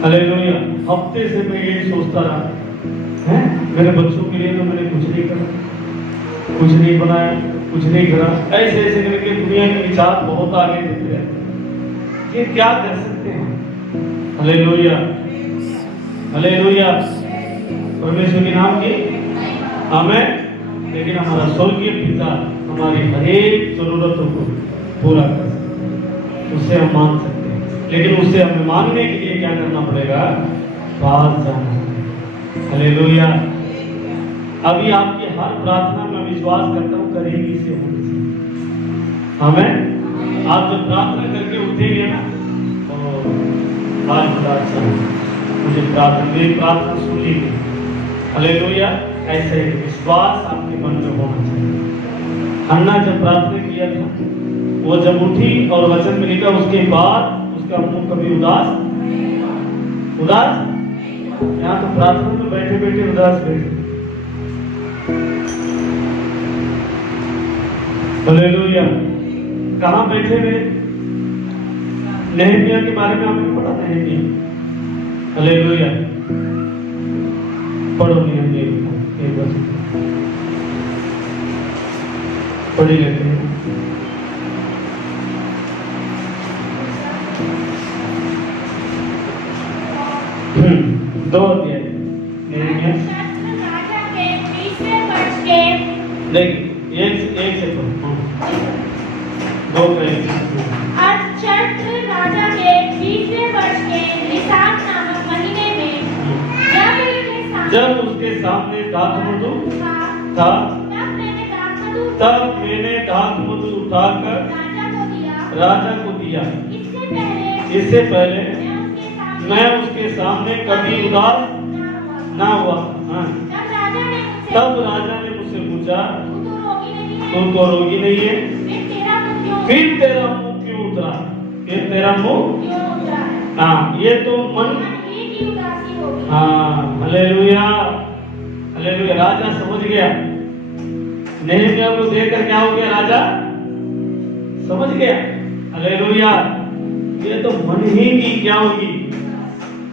हालेलुया, हफ्ते से मैं यही सोचता रहा, हैं, मेरे बच्चों के लिए तो मैंने कुछ नहीं करा, कुछ नहीं बनाया, कुछ नहीं करा। ऐसे ऐसे करके दुनिया के विचार बहुत आगे देते हैं, ये क्या कर सकते हैं? Hallelujah, hallelujah. परमेश्वर के नाम की आमेन। लेकिन हमारा स्वर्गीय पिता हमारी हर एक जरूरतों को पूरा कर सकते हैं, उससे हम मांग सकते हैं। लेकिन उससे हमें मांगने के लिए क्या करना पड़ेगा? पास जाना। हालेलुया। अभी आपकी हर प्रार्थना में विश्वास करता हूँ करीबी से होनी चाहिए। आमेन। आप जब प्रार्थना करके उठेंगे ना, तो आज बड़ा अच्छा मुझे मेरी प्रार्थना सुन ली। हालेलुया। ऐसे विश्वास आपके मन में होना चाहिए। हन्ना जब प्रार्थना किया था, वो जब उठी और वचन में लिखा, उसके बाद उसका मुंह कभी उदास यहाँ तो प्रार्थना में बैठे बैठे उदास बैठे। हालेलुया। कहाँ बैठे हुए? नहमिया के बारे में आपने पढ़ा? नहमिया, हालेलुया। पढ़ो नहमिया एक बार, पढ़ी लेते हैं। दो अध्याय नहमिया। राजा के 20वें वर्ष के नहीं, एक से दो अर्धचंद्र राजा के 20वें वर्ष के निसान नामक महीने में जब उसके सामने दाखमधु था, तब मैंने दाखमधु उठाकर राजा को दिया। इससे पहले मैं उसके सामने कभी उदास ना हुआ। तब राजा ने मुझसे पूछा, तू तो रोगी नहीं है, फिर तेरा मुंह क्यों उतरा? फिर तेरा मुंह, हाँ, ये तो मन, हाँ, हालेलुया, हालेलुया। राजा समझ गया, नहमिया को देखकर क्या हो गया? राजा समझ गया। हालेलुया। ये तो मन ही की क्या होगी?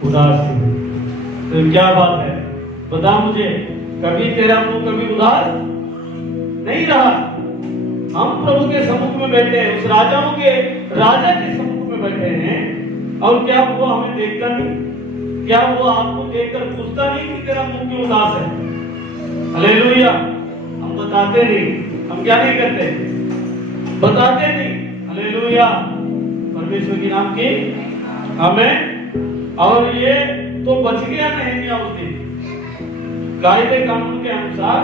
उदासी। तो क्या बात है? बता मुझे, कभी तेरा मुंह कभी उदास नहीं रहा। हम प्रभु के सम्मुख में बैठे हैं, उस राजा के सम्मुख में बैठे हैं, और क्या वो हमें देखता नहीं? क्या वो आपको देखकर पूछता नहीं कि तेरा मुंह क्यों उदास है? हालेलुया। हम बताते नहीं, हम क्या नहीं करते? बताते नहीं। हालेलुया। परमेश्वर के नाम की आमेन। और ये तो बच गया नहमिया उस दिन। कायदे कानून के अनुसार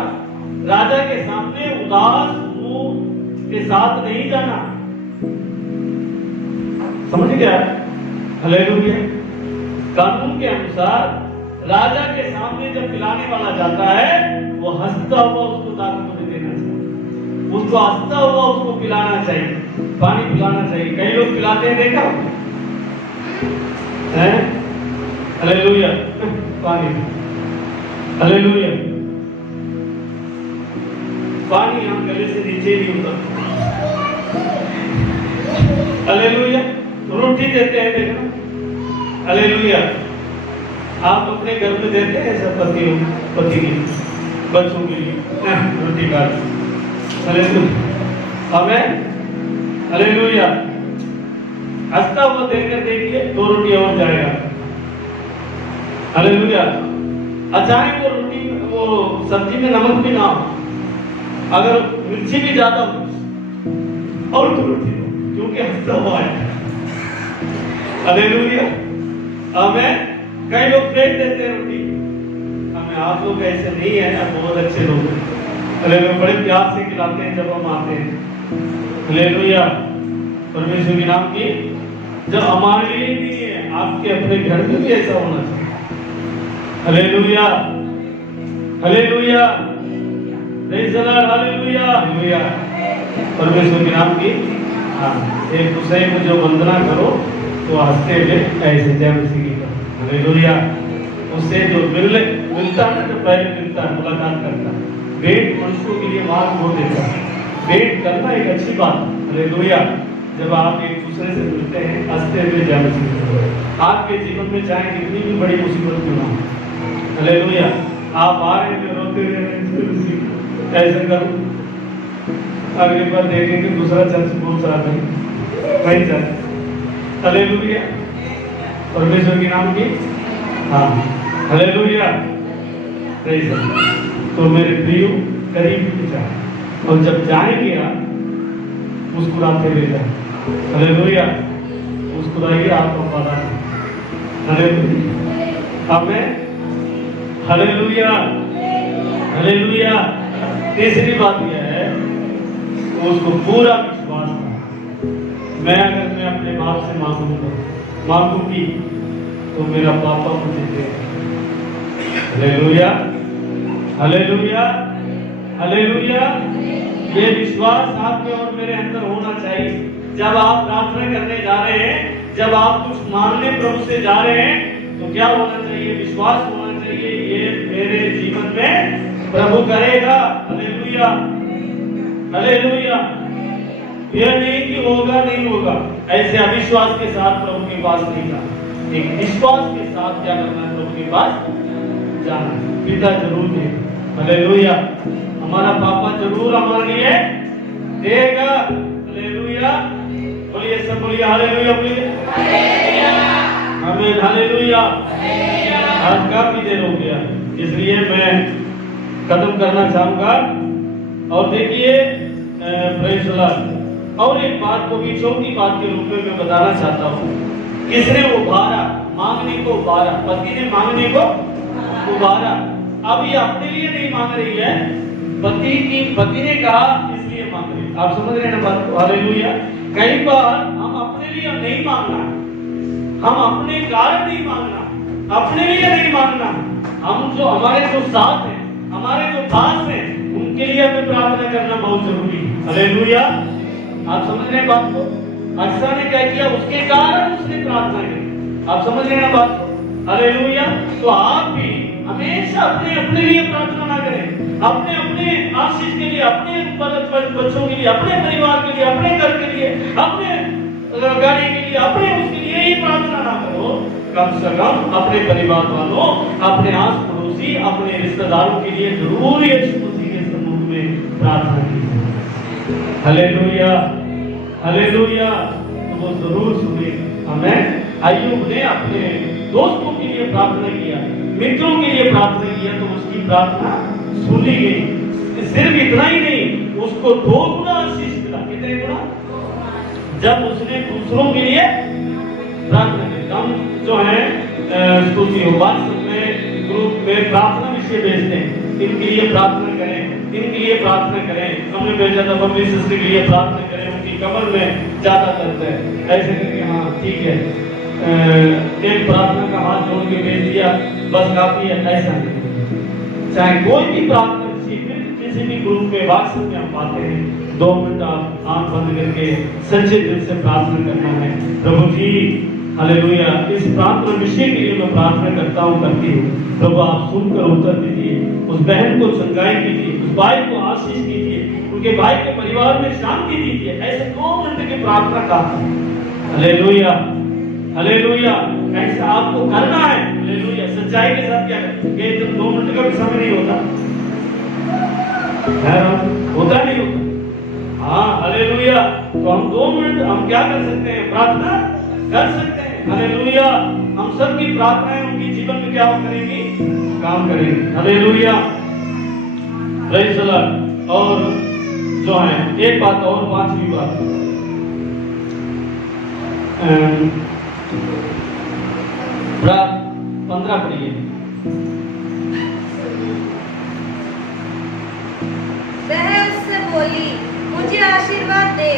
राजा के सामने उदास मुंह के साथ नहीं जाना। समझ गया? हालेलुया। कानून के अनुसार राजा के सामने जब पिलाने वाला जाता है, वो हंसता हुआ उसको दाखमधु देना चाहिए, उसको हंसता हुआ उसको पिलाना चाहिए, पानी पिलाना चाहिए। कई लोग पिलाते हैं, देखा है? हालेलुया। पानी, हालेलुया। पानी हम गले से नीचे नहीं उतरता। हालेलुया। रोटी देते हैं, देखना। हालेलुया। आप अपने घर में देते हैं सब पति के बच्चों के लिए रोटी काट। हालेलुया। आमेन, हालेलुया। हंसता हुआ देखकर देखिए 2 रोटी और जाएगा, हालेलुया। अचानक वो रोटी वो सब्जी में नमक भी ना हो, अगर मिर्ची भी ज्यादा हो और 2 रोटी दो, क्योंकि हंसता हुआ है, हालेलुया, आमेन। कई लोग फेंक देते हैं रोटी, हमें आप लोग ऐसे नहीं है ना, बहुत अच्छे लोग हैं, हालेलुया, बड़े प्यार से खिलाते हैं जब हम आते हैं, हालेलुया, परमेश्वर के नाम की। जब हमारे लिए भी है, आपके अपने घर में भी ऐसा होना चाहिए, hallelujah, hallelujah, praise the Lord, hallelujah, hallelujah, परमेश्वर के नाम की। हाँ, एक दूसरे को जो वंदना करो तो हंसते हुए ऐसे जय मसीह की करो, हालेलुया। उससे जो मिलता है ना, जो पहले मिलता है, मुलाकात करता है, भेंट मनुष्यों के लिए मार्ग हो देता है, भेंट करना एक अच्छी बात है, हालेलुया। जब आप एक दूसरे से मिलते हैं हंसते हुए जय मसीह की करो। आपके जीवन में चाहे कितनी भी बड़ी मुसीबत क्यों ना हो, हालेलुया, आप आ रहे हैं रोते हुए ऐसे करो, अगली बार देखेंगे दूसरा चर्च बोल रहा नहीं, वही चर्च, हालेलुया, परमेश्वर के नाम की। हाँ, हालेलुया, प्रेज़ द लॉर्ड। तो मेरे प्रियो करीब भी जाए, और जब जाएंगे आप मुस्कुराते हुए जाए, हालेलुया, मुस्कुराइए, आप वफादार हैं, हालेलुया, आमेन, हालेलुया, हालेलुया। तीसरी बात यह है, उसको पूरा विश्वास था, मैं अगर मैं अपने बाप से मांगूंगी तो मेरा पापा मुझे देगा, हालेलुया, हालेलुया, हालेलुया। ये विश्वास आपके और मेरे अंदर होना चाहिए। जब आप प्रार्थना करने जा रहे हैं, जब आप कुछ मांगने प्रभु से जा रहे हैं, तो क्या होना चाहिए? विश्वास होना चाहिए, ये मेरे जीवन में प्रभु करेगा, हालेलुया, हालेलुया। यह नहीं कि होगा नहीं होगा, ऐसे अविश्वास के साथ प्रभु के पास नहीं जाना, एक विश्वास के साथ क्या करना है? प्रभु के पास जाना। पिता जरूर दे, हालेलुया, हमारा पापा जरूर हमारे लिए देगा, हालेलुया। बोलिए सब, बोलिए हालेलुया, बोलिए आमीन, हालेलुया। आज काफी देर हो गया, इसलिए मैं खत्म करना चाहूंगा। और देखिए प्रेज़ द लॉर्ड, और एक बात को भी चौथी बात के रूप में मैं बताना चाहता हूँ। किसने उभारा? मांगने को उभारा, पति ने मांगने को उभारा। अब ये अपने लिए नहीं मांग रही है, पति ने कहा इसलिए मांग रही है। आप समझ रहे हैं ना बात को, हालेलुया। कई बार हम अपने लिए नहीं मांगना, हम अपने कारण नहीं मांगना, अपने लिए नहीं मांगना, हम जो हमारे जो साथ हैं, हमारे जो पास हैं, उनके लिए हमें प्रार्थना करना बहुत जरूरी है, हालेलुया। आप समझ रहे हैं बात को? अक्सर ने क्या किया, उसके कारण उसने प्रार्थना की। आप समझ रहे हैं बात को, हालेलुया। तो आप भी हमेशा अपने अपने लिए प्रार्थना ना करें, अपने अपने आशीष के लिए, अपने बच्चों के लिए, अपने परिवार के लिए, अपने घर के लिए, अपने गाड़ी के लिए, अपने उसके लिए ही प्रार्थना ना करो। कम से कम अपने परिवार वालों, अपने आस पड़ोसी, अपने रिश्तेदारों के लिए जरूर यीशु मसीह के सम्मुख में प्रार्थना कीजिए, हालेलुया, हालेलुया। तो वो जरूर सुनेगा, आमीन। अय्यूब ने अपने दोस्तों के लिए प्रार्थना किया, मित्रों के लिए प्रार्थना किया, तो उसकी प्रार्थना सुनी गई। सिर्फ इतना ही नहीं, उसको 2 गुना आशीष मिला। कितने गुना? जब उसने दूसरों के लिए प्रार्थना की। हम जो है स्तुति हो व्हाट्सएप में ग्रुप में प्रार्थना विषय भेजते हैं, इनके लिए प्रार्थना करें, इनके लिए प्रार्थना करें। हमने भेजा था बबली सिस्टर के लिए प्रार्थना करें, उनकी कमर में ज्यादा दर्द है, ऐसे करके हाँ ठीक है, एक प्रार्थना का हाथ जोड़ के भेज दिया, बस काफी है, ऐसा नहीं। चाहे कोई भी प्रार्थना किसी भी ग्रुप में व्हाट्सएप में हम पाते हैं, 2 मिनट आप आंख बंद करके सच्चे दिल से प्रार्थना करना है। प्रभु जी हालेलुया, इस प्रार्थना विषय के लिए मैं प्रार्थना करता हूँ, करती हूँ। प्रभु आप सुनकर उत्तर दीजिए, उस बहन को चंगाई कीजिए, उस भाई को आशीष कीजिए, उनके भाई के परिवार में शांति दीजिए। ऐसे 2 मिनट की प्रार्थना का, हालेलुया, हालेलुया। ऐसा आपको करना है, हालेलुया। सच्चाई के साथ क्या करें, ये तो 2 मिनट का भी समय नहीं होता, होता नहीं होता। हाँ हालेलुया। हालेलुया। तो हम 2 मिनट हम क्या कर सकते हैं? प्रार्थना कर सकते हैं। हालेलुया। हम सबकी प्रार्थनाएं उनके जीवन में क्या करेंगी? काम करेंगी। हालेलुया। Praise the Lord. और जो है एक बात और, 5वीं बात, 15 पढ़िए। वह उससे बोली, मुझे आशीर्वाद दे,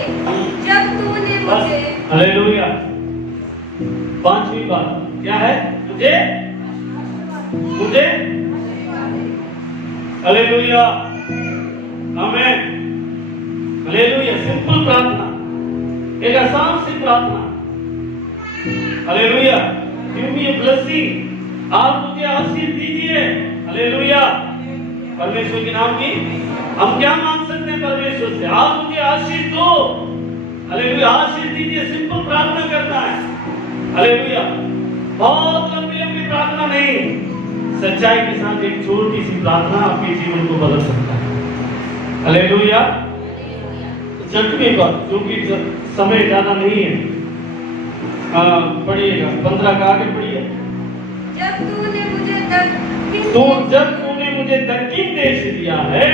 जब तूने मुझे। हालेलुया। 5वीं बात क्या है? मुझे हालेलुया। आमीन। हालेलुया। सिंपल प्रार्थना, एक आसान सी प्रार्थना। Hallelujah. Give me a blessing, आप मुझे आशीष दीजिए। हालेलुया। परमेश्वर के नाम की हम क्या मांग सकते हैं परमेश्वर से? आप मुझे आशीष दो। हालेलुया। आशीष दीजिए, सिंपल प्रार्थना करना है। हालेलुया। बहुत लंबी लंबी प्रार्थना नहीं, सच्चाई के साथ एक छोटी सी प्रार्थना आपके जीवन को बदल सकता है। हालेलुया। छठवीं बात, क्योंकि समय ज्यादा नहीं है, पढ़िएगा 15 का आगे पढ़िए। जब तूने मुझे दक्षिण देश दिया है।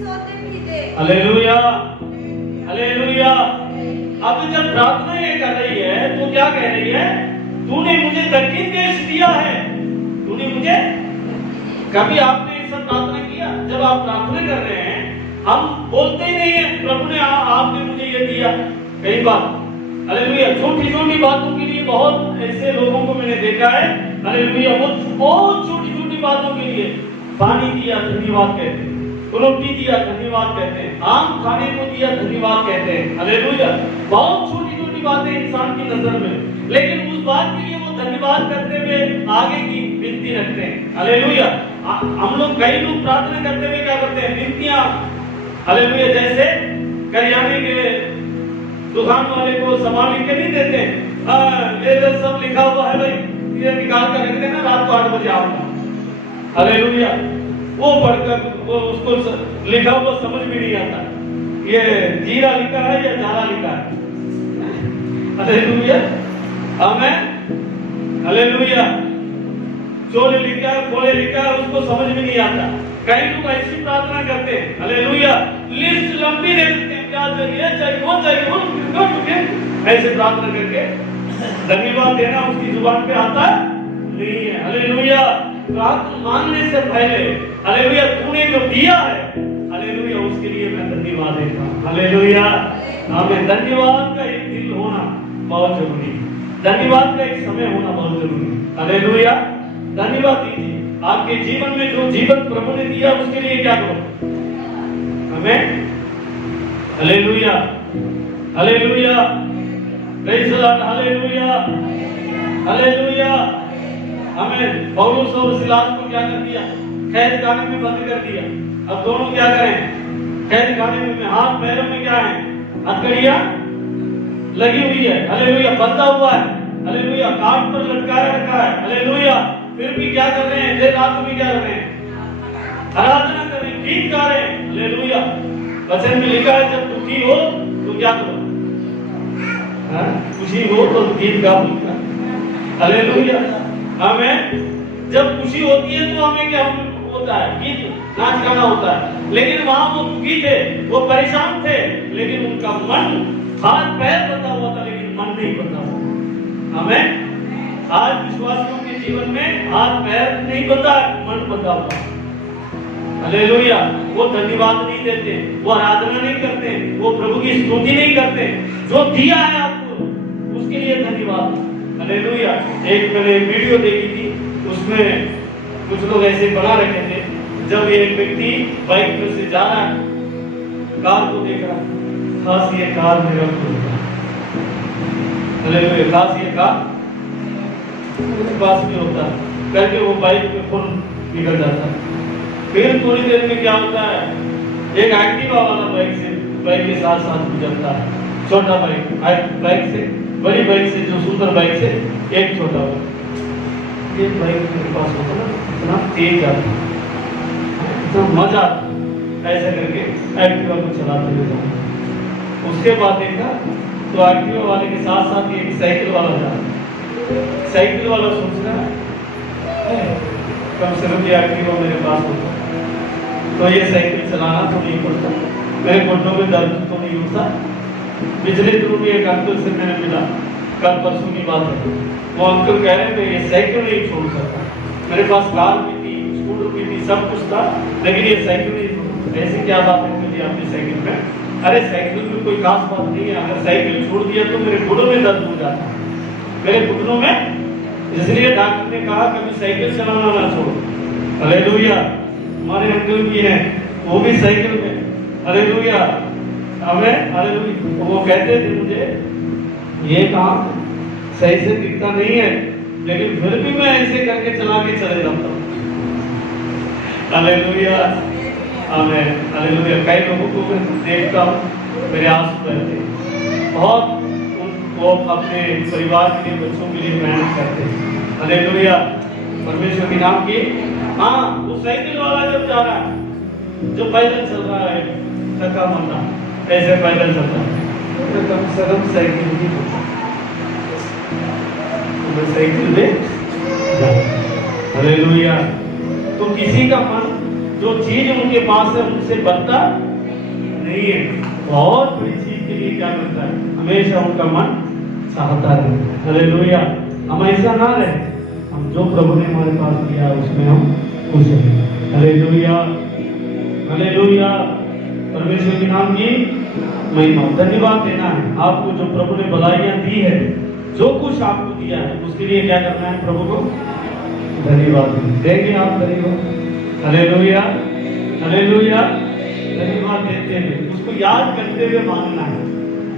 सोते भी दे। हालेलुया। हालेलुया। अब जब प्रार्थना ये कर रही है तो क्या कह रही है? तूने मुझे दक्षिण देश दिया है। तूने मुझे, कभी आपने ऐसा प्रार्थना किया? जब आप प्रार्थना कर रहे हैं, हम बोलते ही नहीं है प्रभु ने आपने मुझे ये दिया। कई बार हालेलुया छोटी छोटी बातों के लिए, बहुत ऐसे लोगों को मैंने देखा है, हालेलुया, वो बहुत छोटी छोटी बातों के लिए, पानी दिया धन्यवाद कहते हैं, रोटी दिया धन्यवाद कहते हैं, आम खाने को दिया धन्यवाद कहते हैं। हालेलुया। बहुत छोटी छोटी बातें इंसान की नजर में, लेकिन उस बात के लिए वो धन्यवाद करते हुए आगे की विनती रखते हैं। हालेलुया। हम लोग, कई लोग प्रार्थना करते हुए क्या करते हैं? विनतियां, हालेलुया, जैसे करियाने के दुकान वाले को सामान लिख के नहीं देते, ये सब लिखा हुआ है भाई, ये निकाल कर रख देना, रात को 8 बजे आऊंगा। हालेलुया। वो पढ़कर वो उसको लिखा हुआ समझ भी नहीं आता, ये जीरा लिखा है या जारा लिखा है। हालेलुया। आमीन। हालेलुया। चोले लिखा है, फोड़े लिखा है, उसको समझ में नहीं आता। कई लोग ऐसी प्रार्थना करते हैं। हालेलुया। लिस्ट लंबी दे देते हैं, क्या चाहिए, चाहिए वो चाहिए वो, ऐसे प्रार्थना करके धन्यवाद देना उसकी जुबान पे आता नहीं है। हालेलुया। प्रार्थना मांगने से पहले, हालेलुया, तूने जो दिया है, हालेलुया, उसके लिए मैं धन्यवाद देता हूं। हालेलुया। हमें धन्यवाद का एक दिल होना बहुत जरूरी है, धन्यवाद का एक समय होना बहुत जरूरी है। हालेलुया। धन्यवाद दीजिए। आपके जीवन में जो जीवन प्रभु ने दिया उसके लिए क्या करो? हमें hallelujah. Hallelujah. Praise the Lord. Hallelujah. Hallelujah. हमें पौलुस और सिलास को क्या कर दिया? कैद खाने में बंद कर दिया। अब दोनों क्या करें? कैद खाने में हाथ पैरों में क्या है? हथकड़ियां लगी हुई है। हालेलुया। बंधा हुआ है। हालेलुया। काट पर लटकाया रखा है। हालेलुया। फिर भी क्या कर रहे हैं? देर रात में क्या कर रहे हैं? आराधना कर रहे हैं, गीत गा रहे हैं। हालेलुया। वचन में लिखा है जब दुखी हो तो क्या करो? खुशी हो तो गीत गाओ। हालेलुया। हमें जब खुशी होती है तो हमें क्या होता है? गीत नाच गाना होता है। लेकिन वहां वो दुखी थे, वो परेशान थे, लेकिन उनका मन, हाथ पैर बंधा हुआ था लेकिन मन नहीं बंधा हुआ। हमें आज विश्वासियों के जीवन में हाथ पैर नहीं बंधा है, मन बंधा हुआ। हालेलुया। वो धन्यवाद नहीं देते, वो आराधना नहीं करते, वो प्रभु की स्तुति नहीं करते। जो दिया है आपको उसके लिए धन्यवाद। हालेलुया। एक मैंने वीडियो देखी थी, उसमें कुछ लोग ऐसे बना रखे थे, जब एक व्यक्ति बाइक में से जा रहा है, कार को देख रहा है, खास ये कार मेरा खुद। हालेलुया। खास ये कार पास में होता है करके वो बाइक पे फुल निकल जाता है। फिर थोड़ी देर में क्या होता है? एक एक्टिवा वाला बाइक के साथ साथ गुजरता है। छोटा बाइक से, बड़ी बाइक से, जो सुंदर बाइक से एक छोटा बाइक। ये बाइक मेरे पास होता ना, इतना तेज आता, इतना मजा आता, ऐसा करके एक्टिवा को चलाते हुए जाता। उसके बाद देखा तो एक्टिवा वाले के साथ साथ एक साइकिल वाला जा रहा। साइकिल वाला सोच रहा है कम से कम ये एक्टिवा मेरे पास होता तो ये साइकिल चलाना तो नहीं पड़ता, मेरे घुटनों में दर्द तो नहीं होता। पिछले दिनों में एक अंकल से मैंने मिला, कल परसों की बात है। वो अंकल कह रहे थे ये साइकिल नहीं छोड़ सकता, मेरे पास कार भी थी, स्कूटर भी थी, सब कुछ था, लेकिन ये साइकिल नहीं छोड़ सकता। ऐसी क्या बात है मुझे आपकी साइकिल में? अरे साइकिल में कोई खास बात नहीं है, अगर साइकिल छोड़ दिया तो मेरे घुटनों में दर्द हो जाता है, मेरे घुटनों में, इसलिए डॉक्टर ने कहा कभी साइकिल चलाना ना छोड़ो। हालेलुया। हमारे अंकल भी हैं, वो भी साइकिल में, हालेलुया, हमें हालेलुया। वो कहते थे मुझे ये काम सही से दिखता नहीं है, लेकिन फिर भी मैं ऐसे करके चला के चले जाता हूँ। हालेलुया, आमीन, हालेलुया। कई लोगों को मैं देखता हूँ, मेरे आंसू बहते हैं, बहुत वो अपने परिवार के लिए, बच्चों के लिए मेहनत करते हैं। हालेलुया, परमेश्वर के नाम की। हाँ, वो साइकिल वाला जब जा रहा है, जो पैदल चल रहा है, थका मरना, ऐसे पैदल चलता है, तो कम से कम साइकिल ही होता, तो मैं साइकिल ले जाऊं। हालेलुया। तो किसी का मन जो चीज उनके पास है उनसे बनता नहीं है, बहुत बड़ी चीज के लिए क्या करता है, हमेशा उनका मन चाहता है। हालेलुया। हम ऐसा ना रहे, हम जो प्रभु ने हमारे पास दिया उसमें हम खुश हैं। हालेलुया, हालेलुया, परमेश्वर के नाम की महिमा। धन्यवाद देना है आपको, जो प्रभु ने भलाइयां दी है, जो कुछ आपको दिया है, उसके लिए क्या करना है, प्रभु को धन्यवाद देंगे आप। धन्यवाद, हालेलुया, हालेलुया। धन्यवाद देते हैं, उसको याद करते हुए मांगना है।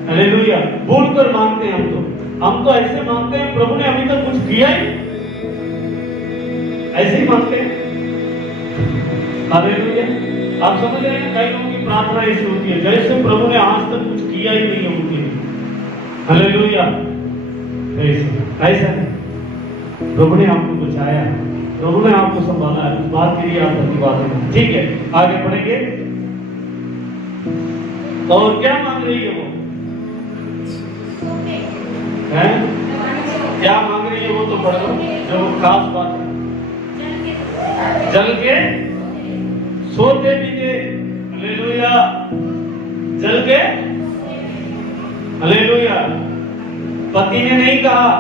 हालेलुया। भूल कर मांगते हैं हम तो ऐसे मांगते हैं प्रभु ने अभी तक कुछ किया ही, ऐसे ही मांगते हैं। हालेलुया। आप समझ रहे हैं, कई लोगों की प्रार्थना ऐसी होती है जैसे प्रभु ने आज तक कुछ किया ही नहीं है उनके लिए। हालेलुया। ऐसा नहीं, प्रभु ने आपको बचाया है, प्रभु ने आपको संभाला है, उस बात के लिए आप धन्यवाद दें। ठीक है, आगे पढ़ेंगे। और क्या मांग रही है वो? हैं? क्या मांग रही है वो तो पढ़ लो, जो खास बात है। जल के सोते पीते, हालेलुया, जल के, हालेलुया। पति ने नहीं कहा,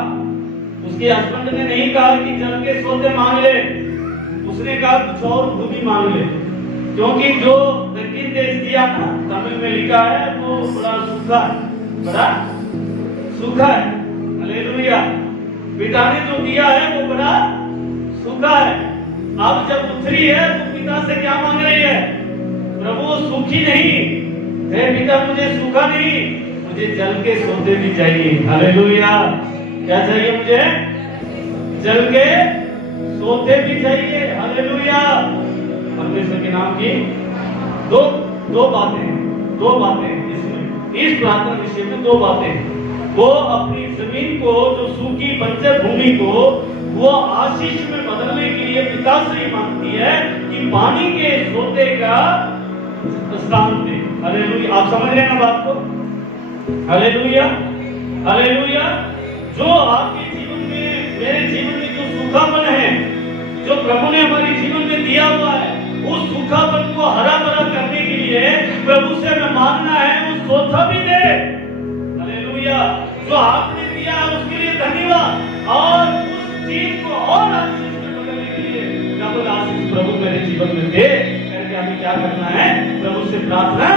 उसके हस्बैंड ने नहीं कहा कि जल के सोते मांग ले, उसने कहा कुछ और भूमि मांग ले, क्योंकि जो दक्षिण देश दिया ना, तमिल में लिखा है, वो बड़ा सूखा है, बड़ा सूखा है। हालेलुया। पिता ने जो दिया है वो बड़ा सूखा है। अब जब उतरी है तो पिता से क्या मांग रही है? प्रभु सूखी नहीं है पिता, मुझे सूखा नहीं, मुझे जल के सोते भी चाहिए। हालेलुया। क्या चाहिए मुझे? जल के सोते भी चाहिए। हालेलुया। परमेश्वर के नाम की दो बातें इसमें, इस प्रार्थना विषय में दो बातें। वो अपनी जमीन को, जो सूखी बंजर भूमि को, वो आशीष में बदलने के लिए पिता से ही मांगती है कि पानी के सोते का स्थान दे। हालेलुया। आप समझ रहे हैं ना बात को? Hallelujah, hallelujah. जो आपके जीवन में, मेरे जीवन में जो सूखापन है, जो प्रभु ने हमारे जीवन में दिया हुआ है, उस सूखापन को हरा भरा करने के लिए प्रभु से हमें मांगना है, वो सोता भी दे। हालेलुया। जो आपने दिया है उसके लिए धन्यवाद, और उस चीज को और आशीष में बदलने के लिए डबल आशीष प्रभु मेरे जीवन में दे करके हमें क्या करना है? प्रभु से प्रार्थना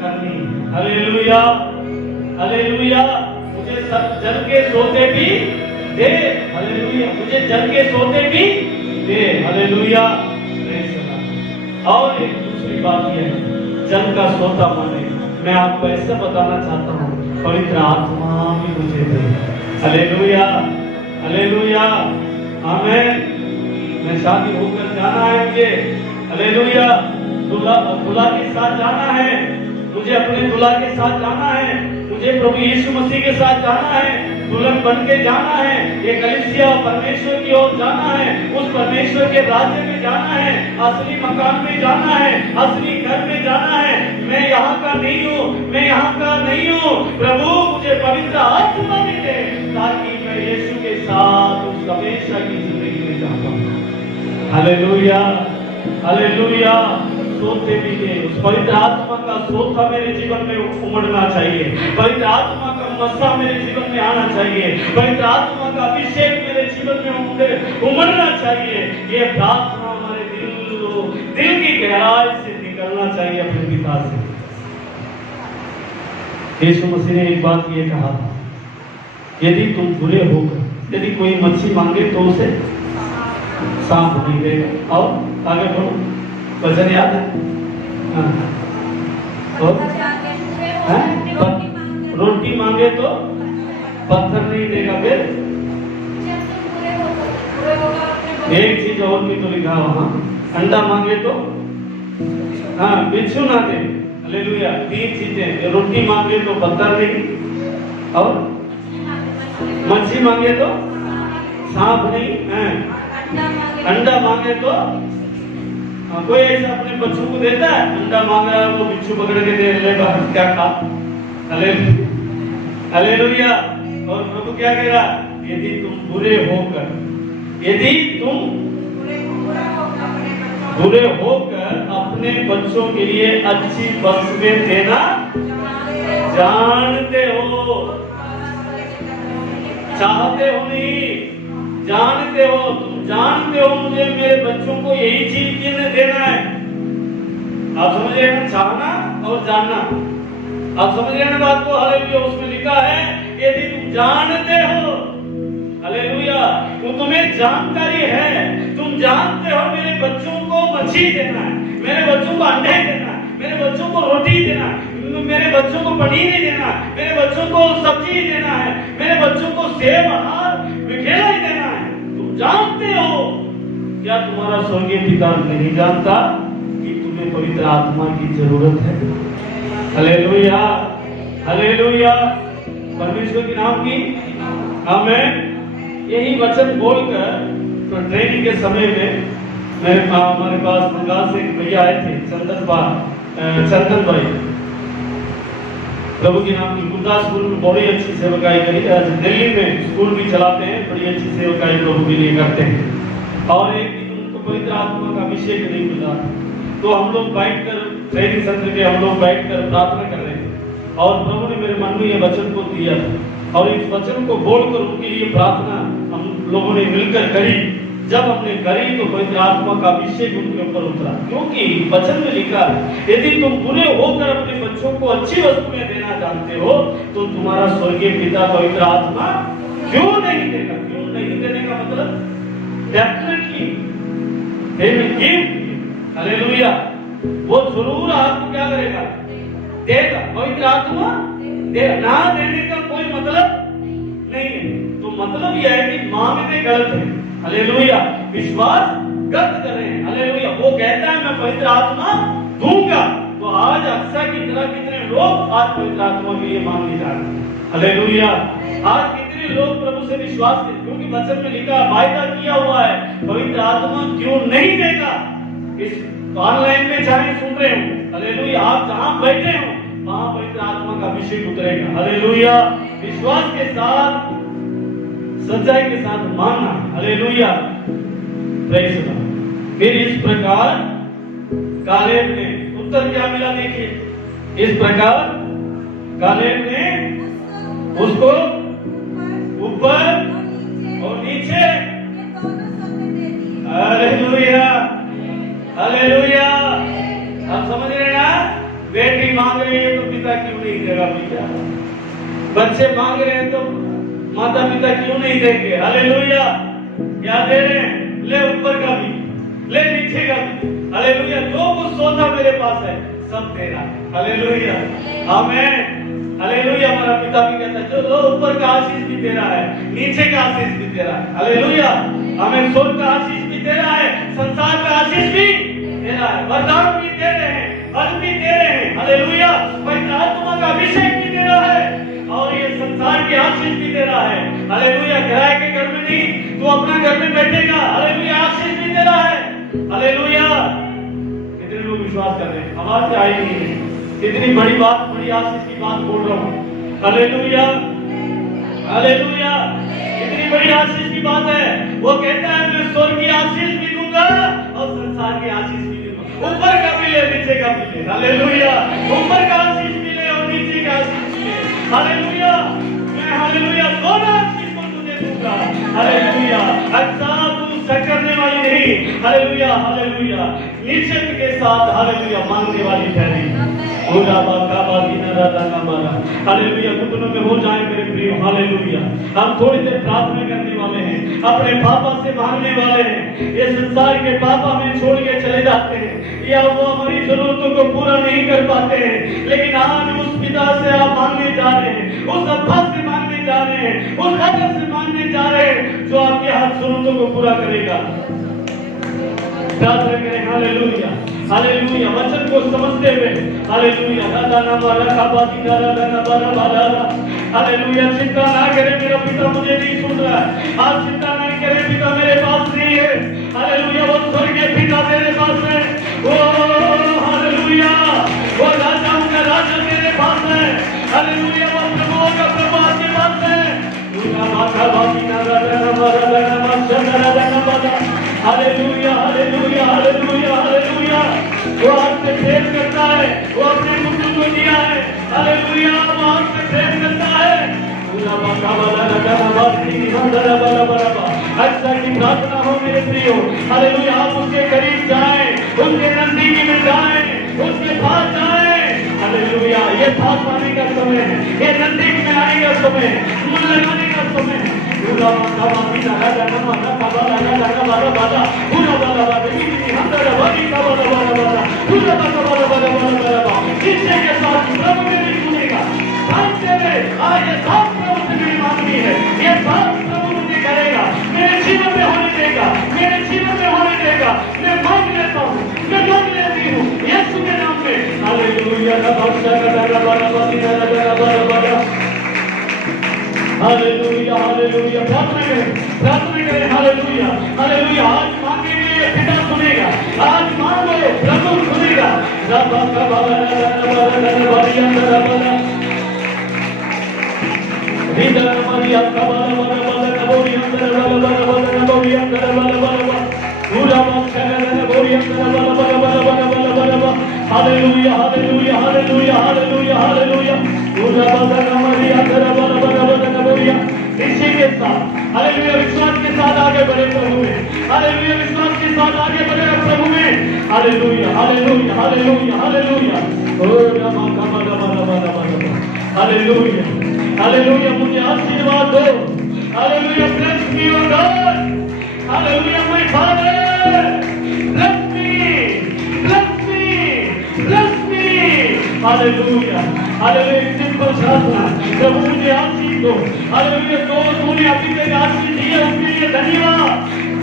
करनी है। Hallelujah, hallelujah. मुझे जल के सोते भी दे। हालेलुया। मुझे जल के सोते भी दे। हालेलुया। और एक दूसरी बात यह है, जल का सोता माने, मैं आपको ऐसा बताना चाहता हूँ, पवित्र आत्मा भी मुझे दे। हालेलुया, हालेलुया, आमीन। मैं शादी होकर जाना है मुझे, हालेलुया, दूल्हा के साथ जाना है, मुझे अपने दूल्हा के साथ जाना है, मुझे प्रभु यीशु मसीह के साथ जाना है, दुल्हन बन के जाना है, ये कलीसिया परमेश्वर की ओर जाना है, उस परमेश्वर के राज्य में जाना है, असली मकान में जाना है, असली घर में जाना है। मैं यहाँ का का नहीं हूँ, मैं यहाँ का नहीं हूँ। प्रभु मुझे पवित्र आत्मा भी दे, ताकि मैं यीशु के साथ उस हमेशा की जिंदगी में जा पाऊँ। Hallelujah, hallelujah. सोते भी थे, उस पवित्र आत्मा का सोता मेरे जीवन में उमड़ना चाहिए, पवित्र आत्मा का मसा मेरे जीवन में आना चाहिए, पवित्र आत्मा का अभिषेक मेरे जीवन में उमड़ना चाहिए। ये प्रार्थना हमारे दिल की गहराई से निकलना चाहिए अपने पिता से। यीशु मसीह ने एक बात ये कहा था, यदि तुम बुरे होकर यदि कोई मच्छी मांगे तो उसे सांप नहीं देगा। और आगे बढ़ो, वचन याद है? हाँ। और रोटी मांगे तो पत्थर नहीं देगा। फिर एक चीज और भी तो लिखा वहां, अंडा मांगे तो हाँ बिच्छू ना दे। हालेलुया। 3 चीजें, रोटी मांगे तो पत्थर नहीं, और मच्छी मांगे तो सांप नहीं, अंडा मांगे तो कोई ऐसा अपने बच्चों को देता है, अंडा मांग रहा है वो बिच्छू पकड़ के दे लेगा, क्या खा। हालेलुया। और प्रभु क्या कह रहा, यदि तुम बुरे होकर अपने बच्चों के लिए अच्छी वस्तुएं देना जानते हो, चाहते हो नहीं, जानते हो, तुम जानते हो मुझे मेरे बच्चों को यही चीज देना है। आप समझ रहे हैं, चाहना और जानना, आप समझ रहे हैं बात को। हालेलुया। उसमें लिखा है यदि तुम जानते हो, हालेलुया, तो तुम्हें जानकारी है, तुम जानते हो मेरे बच्चों को मछली देना है, मेरे बच्चों को अंडे देना है, मेरे बच्चों को रोटी देना है, मेरे बच्चों को पनीर ही देना है, मेरे बच्चों को सब्जी ही देना है, मेरे बच्चों को सेब आहार मिठेला ही देना है। तुम जानते हो, क्या तुम्हारा स्वर्गीय पिता नहीं जानता कि तुम्हें पवित्र आत्मा की जरूरत है? Hallelujah, hallelujah. परमेश्वर के नाम की आमीन। यही वचन बोलकर तो ट्रेनिंग के समय में हमारे पास बंगाल से भैया आए थे, चंदन भाई, प्रभु के नाम की गुरदासपुर में बड़ी अच्छी सेवकाई करी, दिल्ली में स्कूल भी चलाते हैं, बड़ी अच्छी सेवकाई प्रभु के लिए करते हैं। और एक दिन उनको पवित्र आत्मा का अभिषेक नहीं मिला, तो हम लोग बैठकर ट्रेनिंग सत्र के हम लोग बैठकर प्रार्थना कर रहे थे, और प्रभु ने मेरे मन में ये वचन को दिया था, और इस वचन को बोलकर उनके लिए प्रार्थना हम लोगों ने मिलकर करी। जब हमने करी तो पवित्र आत्मा का अभिषेक उनके ऊपर उतरा, क्योंकि वचन में लिखा है यदि तुम बुरे होकर अपने बच्चों को अच्छी वस्तुएं देना जानते हो, तो तुम्हारा स्वर्गीय पिता पवित्र आत्मा क्यों नहीं देगा? क्यों नहीं देने का मतलब डेफिनेटली हालेलुया, वो जरूर आपको क्या करेगा? देगा। पवित्र आत्मा ना देने का कोई मतलब नहीं है। तो मतलब यह है कि मांगने गलत है, हालेलुया, विश्वास गलत कर रहे हैं, हालेलुया। वो कहता है मैं पवित्र आत्मा दूंगा, तो आज अक्सर की तरह कितने लोग आज पवित्र आत्मा के लिए मांगने जा रहे हैं, हालेलुया। आज कितने लोग प्रभु से विश्वास करते, क्योंकि वचन में लिखा वायदा किया हुआ है, पवित्र आत्मा क्यों नहीं देगा? इस ऑनलाइन में चाहे सुन रहे हो, हालेलुया, आप जहां बैठे हो वहां पवित्र आत्मा का अभिषेक उतरेगा, हालेलुया। विश्वास के साथ, सच्चाई के साथ मानना, हालेलुया, प्रेज़ गॉड। फिर इस प्रकार कालेब ने उत्तर क्या मिला, देखिए, इस प्रकार कालेब ने उसको ऊपर और नीचे, हालेलुया, हालेलुया। आप समझ रहे हैं ना? बेटी मांग रही है तो पिता क्यों नहीं देगा? भैया बच्चे मांग रहे हैं तो माता पिता क्यों नहीं देंगे? हालेलुया। क्या दे रहे हैं? ले ऊपर का भी, ले नीचे का भी, हालेलुया। जो कुछ सोचा मेरे पास है सब दे रहा है, हालेलुया, आमीन, हालेलुया। हमारा पिता भी कहता है जो ऊपर का आशीष भी दे रहा है, नीचे का आशीष भी दे रहा है, हालेलुया, हमें स्वर्ग का आशीष भी दे रहा है, संसार का आशीष भी दे रहा है, वरदान भी दे रहे हैं, फल भी दे रहे हैं, हालेलुया, पवित्र आत्मा का अभिषेक भी दे रहा है, और ये संसार की आशीष भी दे रहा है, हालेलुया। किराए के घर में नहीं, तो अपना घर में बैठेगा, हालेलुया, आशीष भी दे रहा है, हालेलुया। कितने लोग विश्वास कर रहे हैं? आवाज आई नहीं है, कितनी बड़ी बात, बड़ी आशीष की बात बोल रहा हूँ। हालेलुया, हालेलुया, इतनी बड़ी आशीष की बात है। वो कहता है मैं स्वर्ग की आशीष भी दूंगा और संसार की आशीष भी दूंगा। ऊपर का भी ले, नीचे का भी ले। हालेलुया, ऊपर का आशीष भी ले और नीचे का आशीष भी ले। हालेलुया, मैं हालेलुया दोनों आशीष को तुझे दूंगा। हालेलुया, अच्छा तू करने वाली नहीं, हालेलुया, हालेलुया, निश्चित के साथ हालेलुया मांगने वाली ठहरी। हालेलुया, घुटनों में हो जाए मेरे प्रिय। हालेलुया, हम थोड़ी देर प्रार्थना करने वाले हैं, अपने पापा से मांगने वाले हैं। ये संसार के पापा हमें छोड़ के चले जाते हैं या वो हमारी जरूरतों को पूरा नहीं कर पाते हैं, लेकिन आज उस पिता से आप मांगने जा रहे हैं, उस अब्बा से मांगने जा रहे हैं, उस खादा से मांगने जा रहे हैं जो आपके हर जरूरतों को पूरा करेगा। प्रार्थना करें। हालेलुया, हालेलुया, वचन को समझते हुए। हालेलुया, दादा नामा रखा बाती दादा दादा बारा बारा। हालेलुया, चिंता ना करें मेरा पिता मुझे नहीं सुन रहा है। आप चिंता नहीं करें, पिता मेरे पास नहीं है। हालेलुया, वो स्वर्गीय पिता मेरे पास है। ओ हालेलुया, वो राजाओं का राजा मेरे पास है। हालेलुया, वो प्रभुओं का प्रभु आपके पास है। हालेलुया, हालेलुया, हालेलुया, हालेलुया, वो आपसे प्रेम करता है, वो अपने पुत्र को दिया है। हालेलुया, वो आपसे प्रेम करता है। अच्छा की प्रार्थना हो मेरे प्रियो। हालेलुया, आप उसके करीब जाएं, उसके नजदीकी में जाएं, उसके पास जाएं। हालेलुया, ये पास आने का समय है, ये नजदीक में आने का समय है, मन लगाने का समय है। पूरा बाबा की लगा जाना माता बाबा लगा जाना बाबा बाबा पूरा बाबा बाबा की हम तो बाबा का बाबा बाबा पूरा बाबा बाबा बाबा बाबा इच्छा के साथ प्रभु ने भी सुनेगा। साथ में आज ये साथ प्रभु से मेरी मांगनी है, ये साथ प्रभु मुझे करेगा, मेरे जीवन में होने देगा, मेरे जीवन में होने देगा। मैं मांग लेता हूँ, मैं मांग लेती हूँ यीशु के नाम में। हालेलुया, हालेलुया, हालेलुया, प्रार्थना करें, प्रार्थना करें। हालेलुया, हालेलुया, आज मांगेंगे पिता सुनेगा, आज मांगो प्रभु सुनेगा। Hallelujah, hallelujah, hallelujah, hallelujah, hallelujah, इसी के साथ हालेलुया विश्वास के साथ आगे बढ़े प्रभु में। हालेलुया, विश्वास के साथ आगे बढ़े प्रभु में। Hallelujah, hallelujah, hallelujah, hallelujah, hallelujah, hallelujah, मुझे आशीर्वाद दो। Hallelujah, bless me O God. Hallelujah, my Father, bless me, bless me, bless me. Hallelujah, hallelujah, simple प्रार्थना, प्रभु मुझे आशीष दो। हालेलुया, जो तूने अभी तक आशीष दी है उसके लिए धन्यवाद।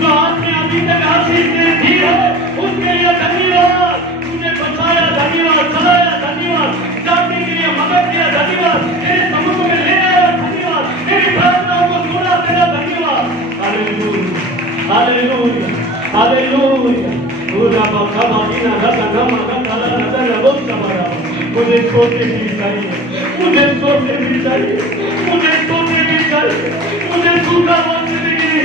जो आपने अभी तक आशीष दी है उसके लिए धन्यवाद। तुझे बचाया धन्यवाद, चलाया धन्यवाद, जानने के लिए मदद किया धन्यवाद, तेरे समुद्र में ले आया धन्यवाद, तेरी प्रार्थनाओं को सुना तेरा धन्यवाद। Hallelujah, hallelujah, hallelujah. मुझे सोचने भी चाहिए, मुझे सोचने भी चाहिए, मुझे सोचने भी चाहिए, मुझे सूखा बात नहीं,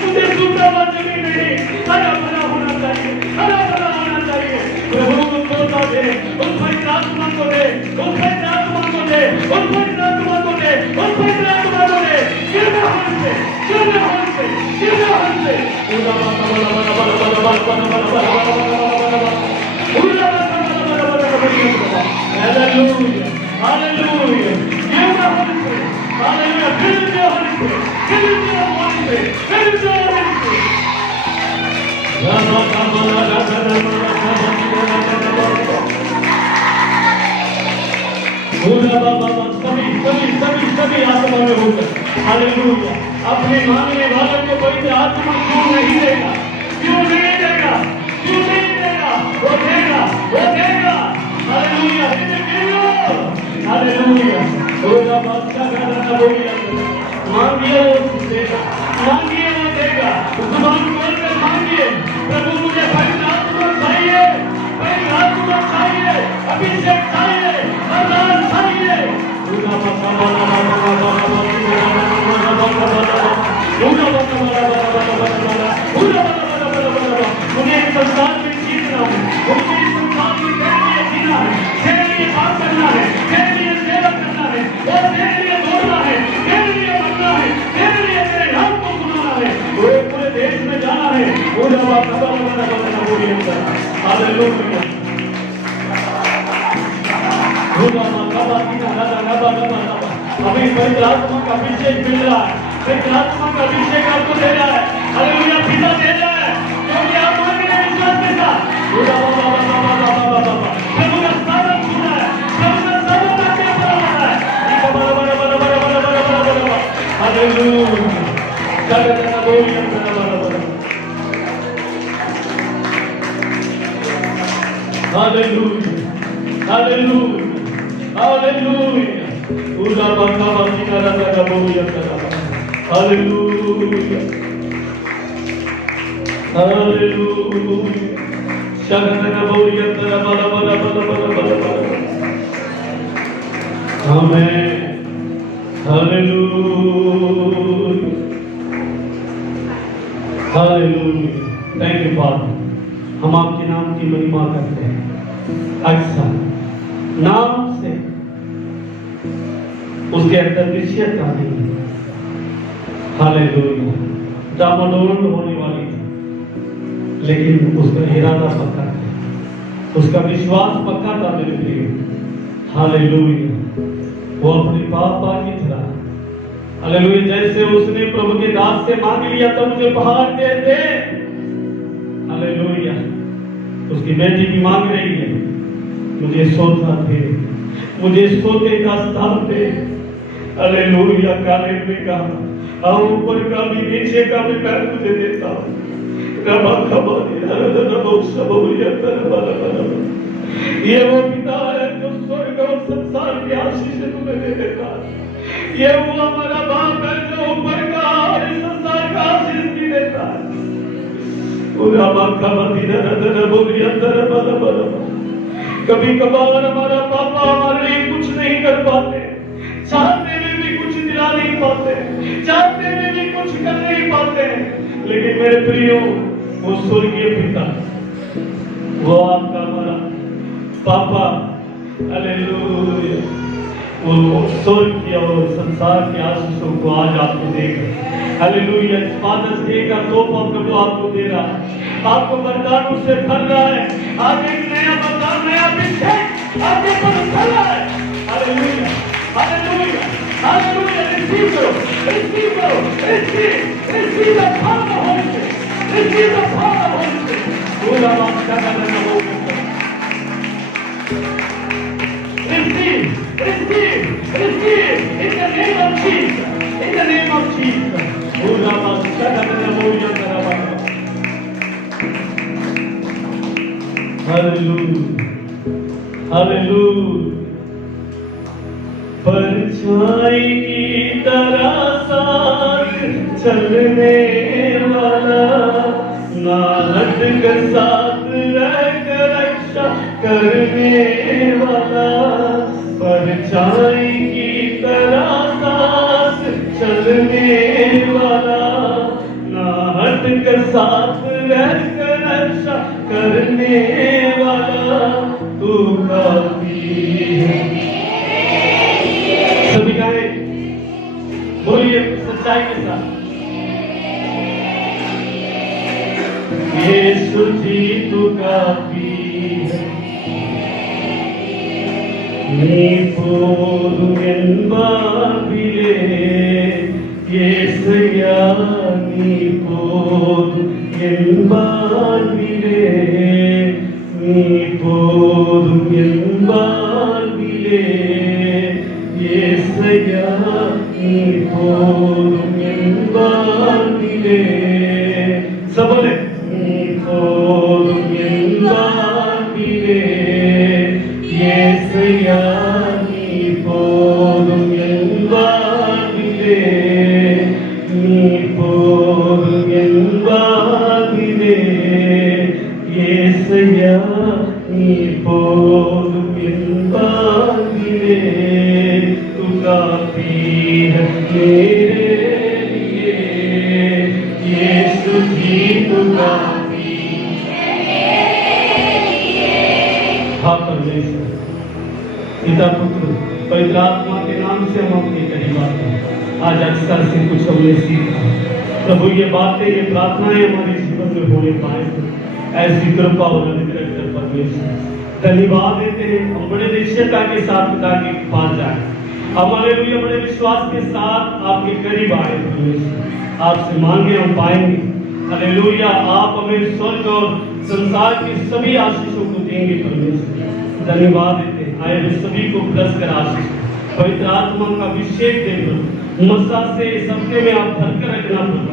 मुझे सूखा बात नहीं, हरा भरा होना चाहिए, हरा भरा होना चाहिए। प्रभु को सोचा दे, उस पवित्र आत्मा को दे, उस पवित्र आत्मा को दे, उस पवित्र आत्मा को दे, उस पवित्र आत्मा को दे। कृपा हमसे, कृपा हमसे, कृपा हमसे। पूरा बाबा बाबा बाबा बाबा बाबा बाबा Hallelujah, hallelujah, give the Holy Spirit, hallelujah, fill the Holy Spirit, fill the Holy Spirit, fill the Holy Spirit. सभी आत्मा में होकर हालेलुया, अपने मांगने वालों को पवित्र आत्मा क्यों नहीं देगा, क्यों नहीं देगा, क्यों नहीं देगा, वो देगा, वो देगा। हालेलुया, हालेलुया, होगा बादशाह का राजा बोलिया, मांगिए वो देगा, मांगिए वो देगा। जुबान खोलकर मांगिए, प्रभु मुझे पवित्र आत्मा चाहिए, पवित्र आत्मा चाहिए, अभिषेक चाहिए, हालेलुया। अभी पवित्र आत्मा का अभिषेक मिल रहा है, पवित्र आत्मा का अभिषेक आपको दे रहा है। हालेलुया, पिता दे रहा है, क्योंकि आप मांग रहे हैं विश्वास के साथ। प्रभु का सामर्थ सुना है, प्रभु का सामर्थ आपके ऊपर आ रहा है। Hallelujah, hallelujah, hallelujah, hallelujah. उला बंगा बंगी करा करा बोलिया करा। Hallelujah, hallelujah. शगन बोलिया करा बला blah blah blah blah blah. Amen. Hallelujah, hallelujah. Thank you father, हम आपके नाम की महिमा करते हैं। अच्छा, नाम से उसके अंदर निश्चयता नहीं है। हालेलुया, डामाडोल होने वाली थी, लेकिन उसका इरादा पक्का था, उसका विश्वास पक्का था मेरे प्रिय। हालेलुया, वो अपने पापा की तरह, हालेलुया, जैसे उसने प्रभु के दास से मांग लिया था मुझे पहाड़ दे दे। हालेलुया, उसकी बेटी भी मांग रही है मुझे सोता दे, मुझे सोते का स्थान दे। हालेलुया, काले में कहा आओ ऊपर का भी नीचे का भी मैं तुझे देता हूँ। रबा खबरी रबो सबोरिया तरबा रबा। ये वो पिता है जो स्वर्ग और संसार की आशीष तुम्हें दे देता है। ये वो हमारा बाप है जो ऊपर का और इस संसार का आशीष भी देता है। रबा खबरी रबोरिया तरबा रबा। कभी कभार हमारा पापा हमारे लिए कुछ नहीं कर पाते, चाहते में भी कुछ दिला नहीं पाते, चाहते में भी कुछ कर नहीं पाते, लेकिन मेरे प्रियो वो स्वर्गीय पिता, वो आपका हमारा पापा, हालेलुया, वो स्वर्ग की और संसार के आशीषों को आज आपको देगा। हालेलुया, फादर्स डे का तोहफा प्रभु आपको दे रहा है, आपको वरदानों से भर रहा है। आज एक नया वरदान, नया अभिषेक आपके पर उतर रहा है। Hallelujah, hallelujah, hallelujah. रिसीव करो, रिसीव करो, receive the power of Holi spirit, receive the power of Holi spirit. पूरा बात करना हो, receive, receive, receive in the name of Jesus, in the name of Jesus. पूरा बात करना हो, या करना। Hallelujah, hallelujah. परछाई की तरह साथ चलने वाला, ना हट कर साथ रहकर रक्षा करने वाला। परछाई की तरह साथ चलने वाला, ना हट कर साथ रहकर रक्षा करने वाला, तू काफी है। सभी गाए बोलिए सच्चाई के साथ। यीशु जी तू काफी है, नी पोरु एंबाबिले, येसया नी पोरु एंबाबिले, नी पोरु एंबाबिले, येसया नी पोरु एंबाबिले। सब बोले नी पोरु एंबाबिले, येसया नी पोरु एंबाबिले, नी पोरु एंबाबिले, येसया नी पोरु एंबाबिले। तू काफी है मेरे लिए, यीशु जी तू काफी है मेरे लिए। हाँ परमेश्वर पिता पुत्र पवित्र आत्मा के नाम से हम अपनी कही बातें आज अक्सर से कुछ हमने सीखा। प्रभु ये बातें, ये प्रार्थनाएं हमारे जीवन में होने पाए, ऐसी कृपा और अनुग्रह कर परमेश्वर। धन्यवाद देते हैं, हम बड़े निश्चयता के साथ पिता के पास जाए, हम हालेलुया बड़े विश्वास के साथ आपके करीब आए परमेश्वर। आपसे मांगे हम पाएंगे। हालेलुया, आप हमें स्वर्ग और संसार की सभी आशीषों को देंगे परमेश्वर। धन्यवाद देते हैं, आए हुए सभी को ब्लेस कर आशीष, पवित्र आत्मा का अभिषेक दे प्रभु। मसा से सबके में आप भरकर रखना प्रभु,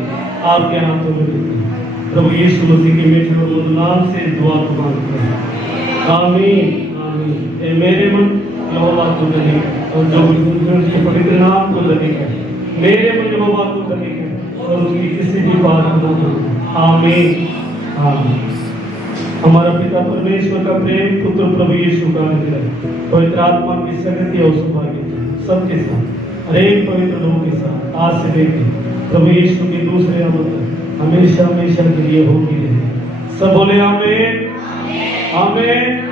आपके हाथों में देते हैं। प्रभु यीशु मसीह के मीठे और मधुर नाम से दुआ को मांगते हैं, आमीन आमीन। ए मेरे मन यहोवा को धन्य और जो उसके पवित्र नाम को धन्य करे, मेरे मन यहोवा को धन्य करे और उसकी किसी भी बात को न भूले। आमीन आमीन। हमारा पिता परमेश्वर का प्रेम, पुत्र प्रभु यीशु का अनुग्रह, पवित्र आत्मा की संगति और सौभाग्य सबके साथ, हरेक पवित्र लोगों के साथ आज से लेकर प्रभु यीशु के दूसरे आगमन तक हमेशा हमेशा के लिए होगी रहे। सब बोले आमीन आमीन।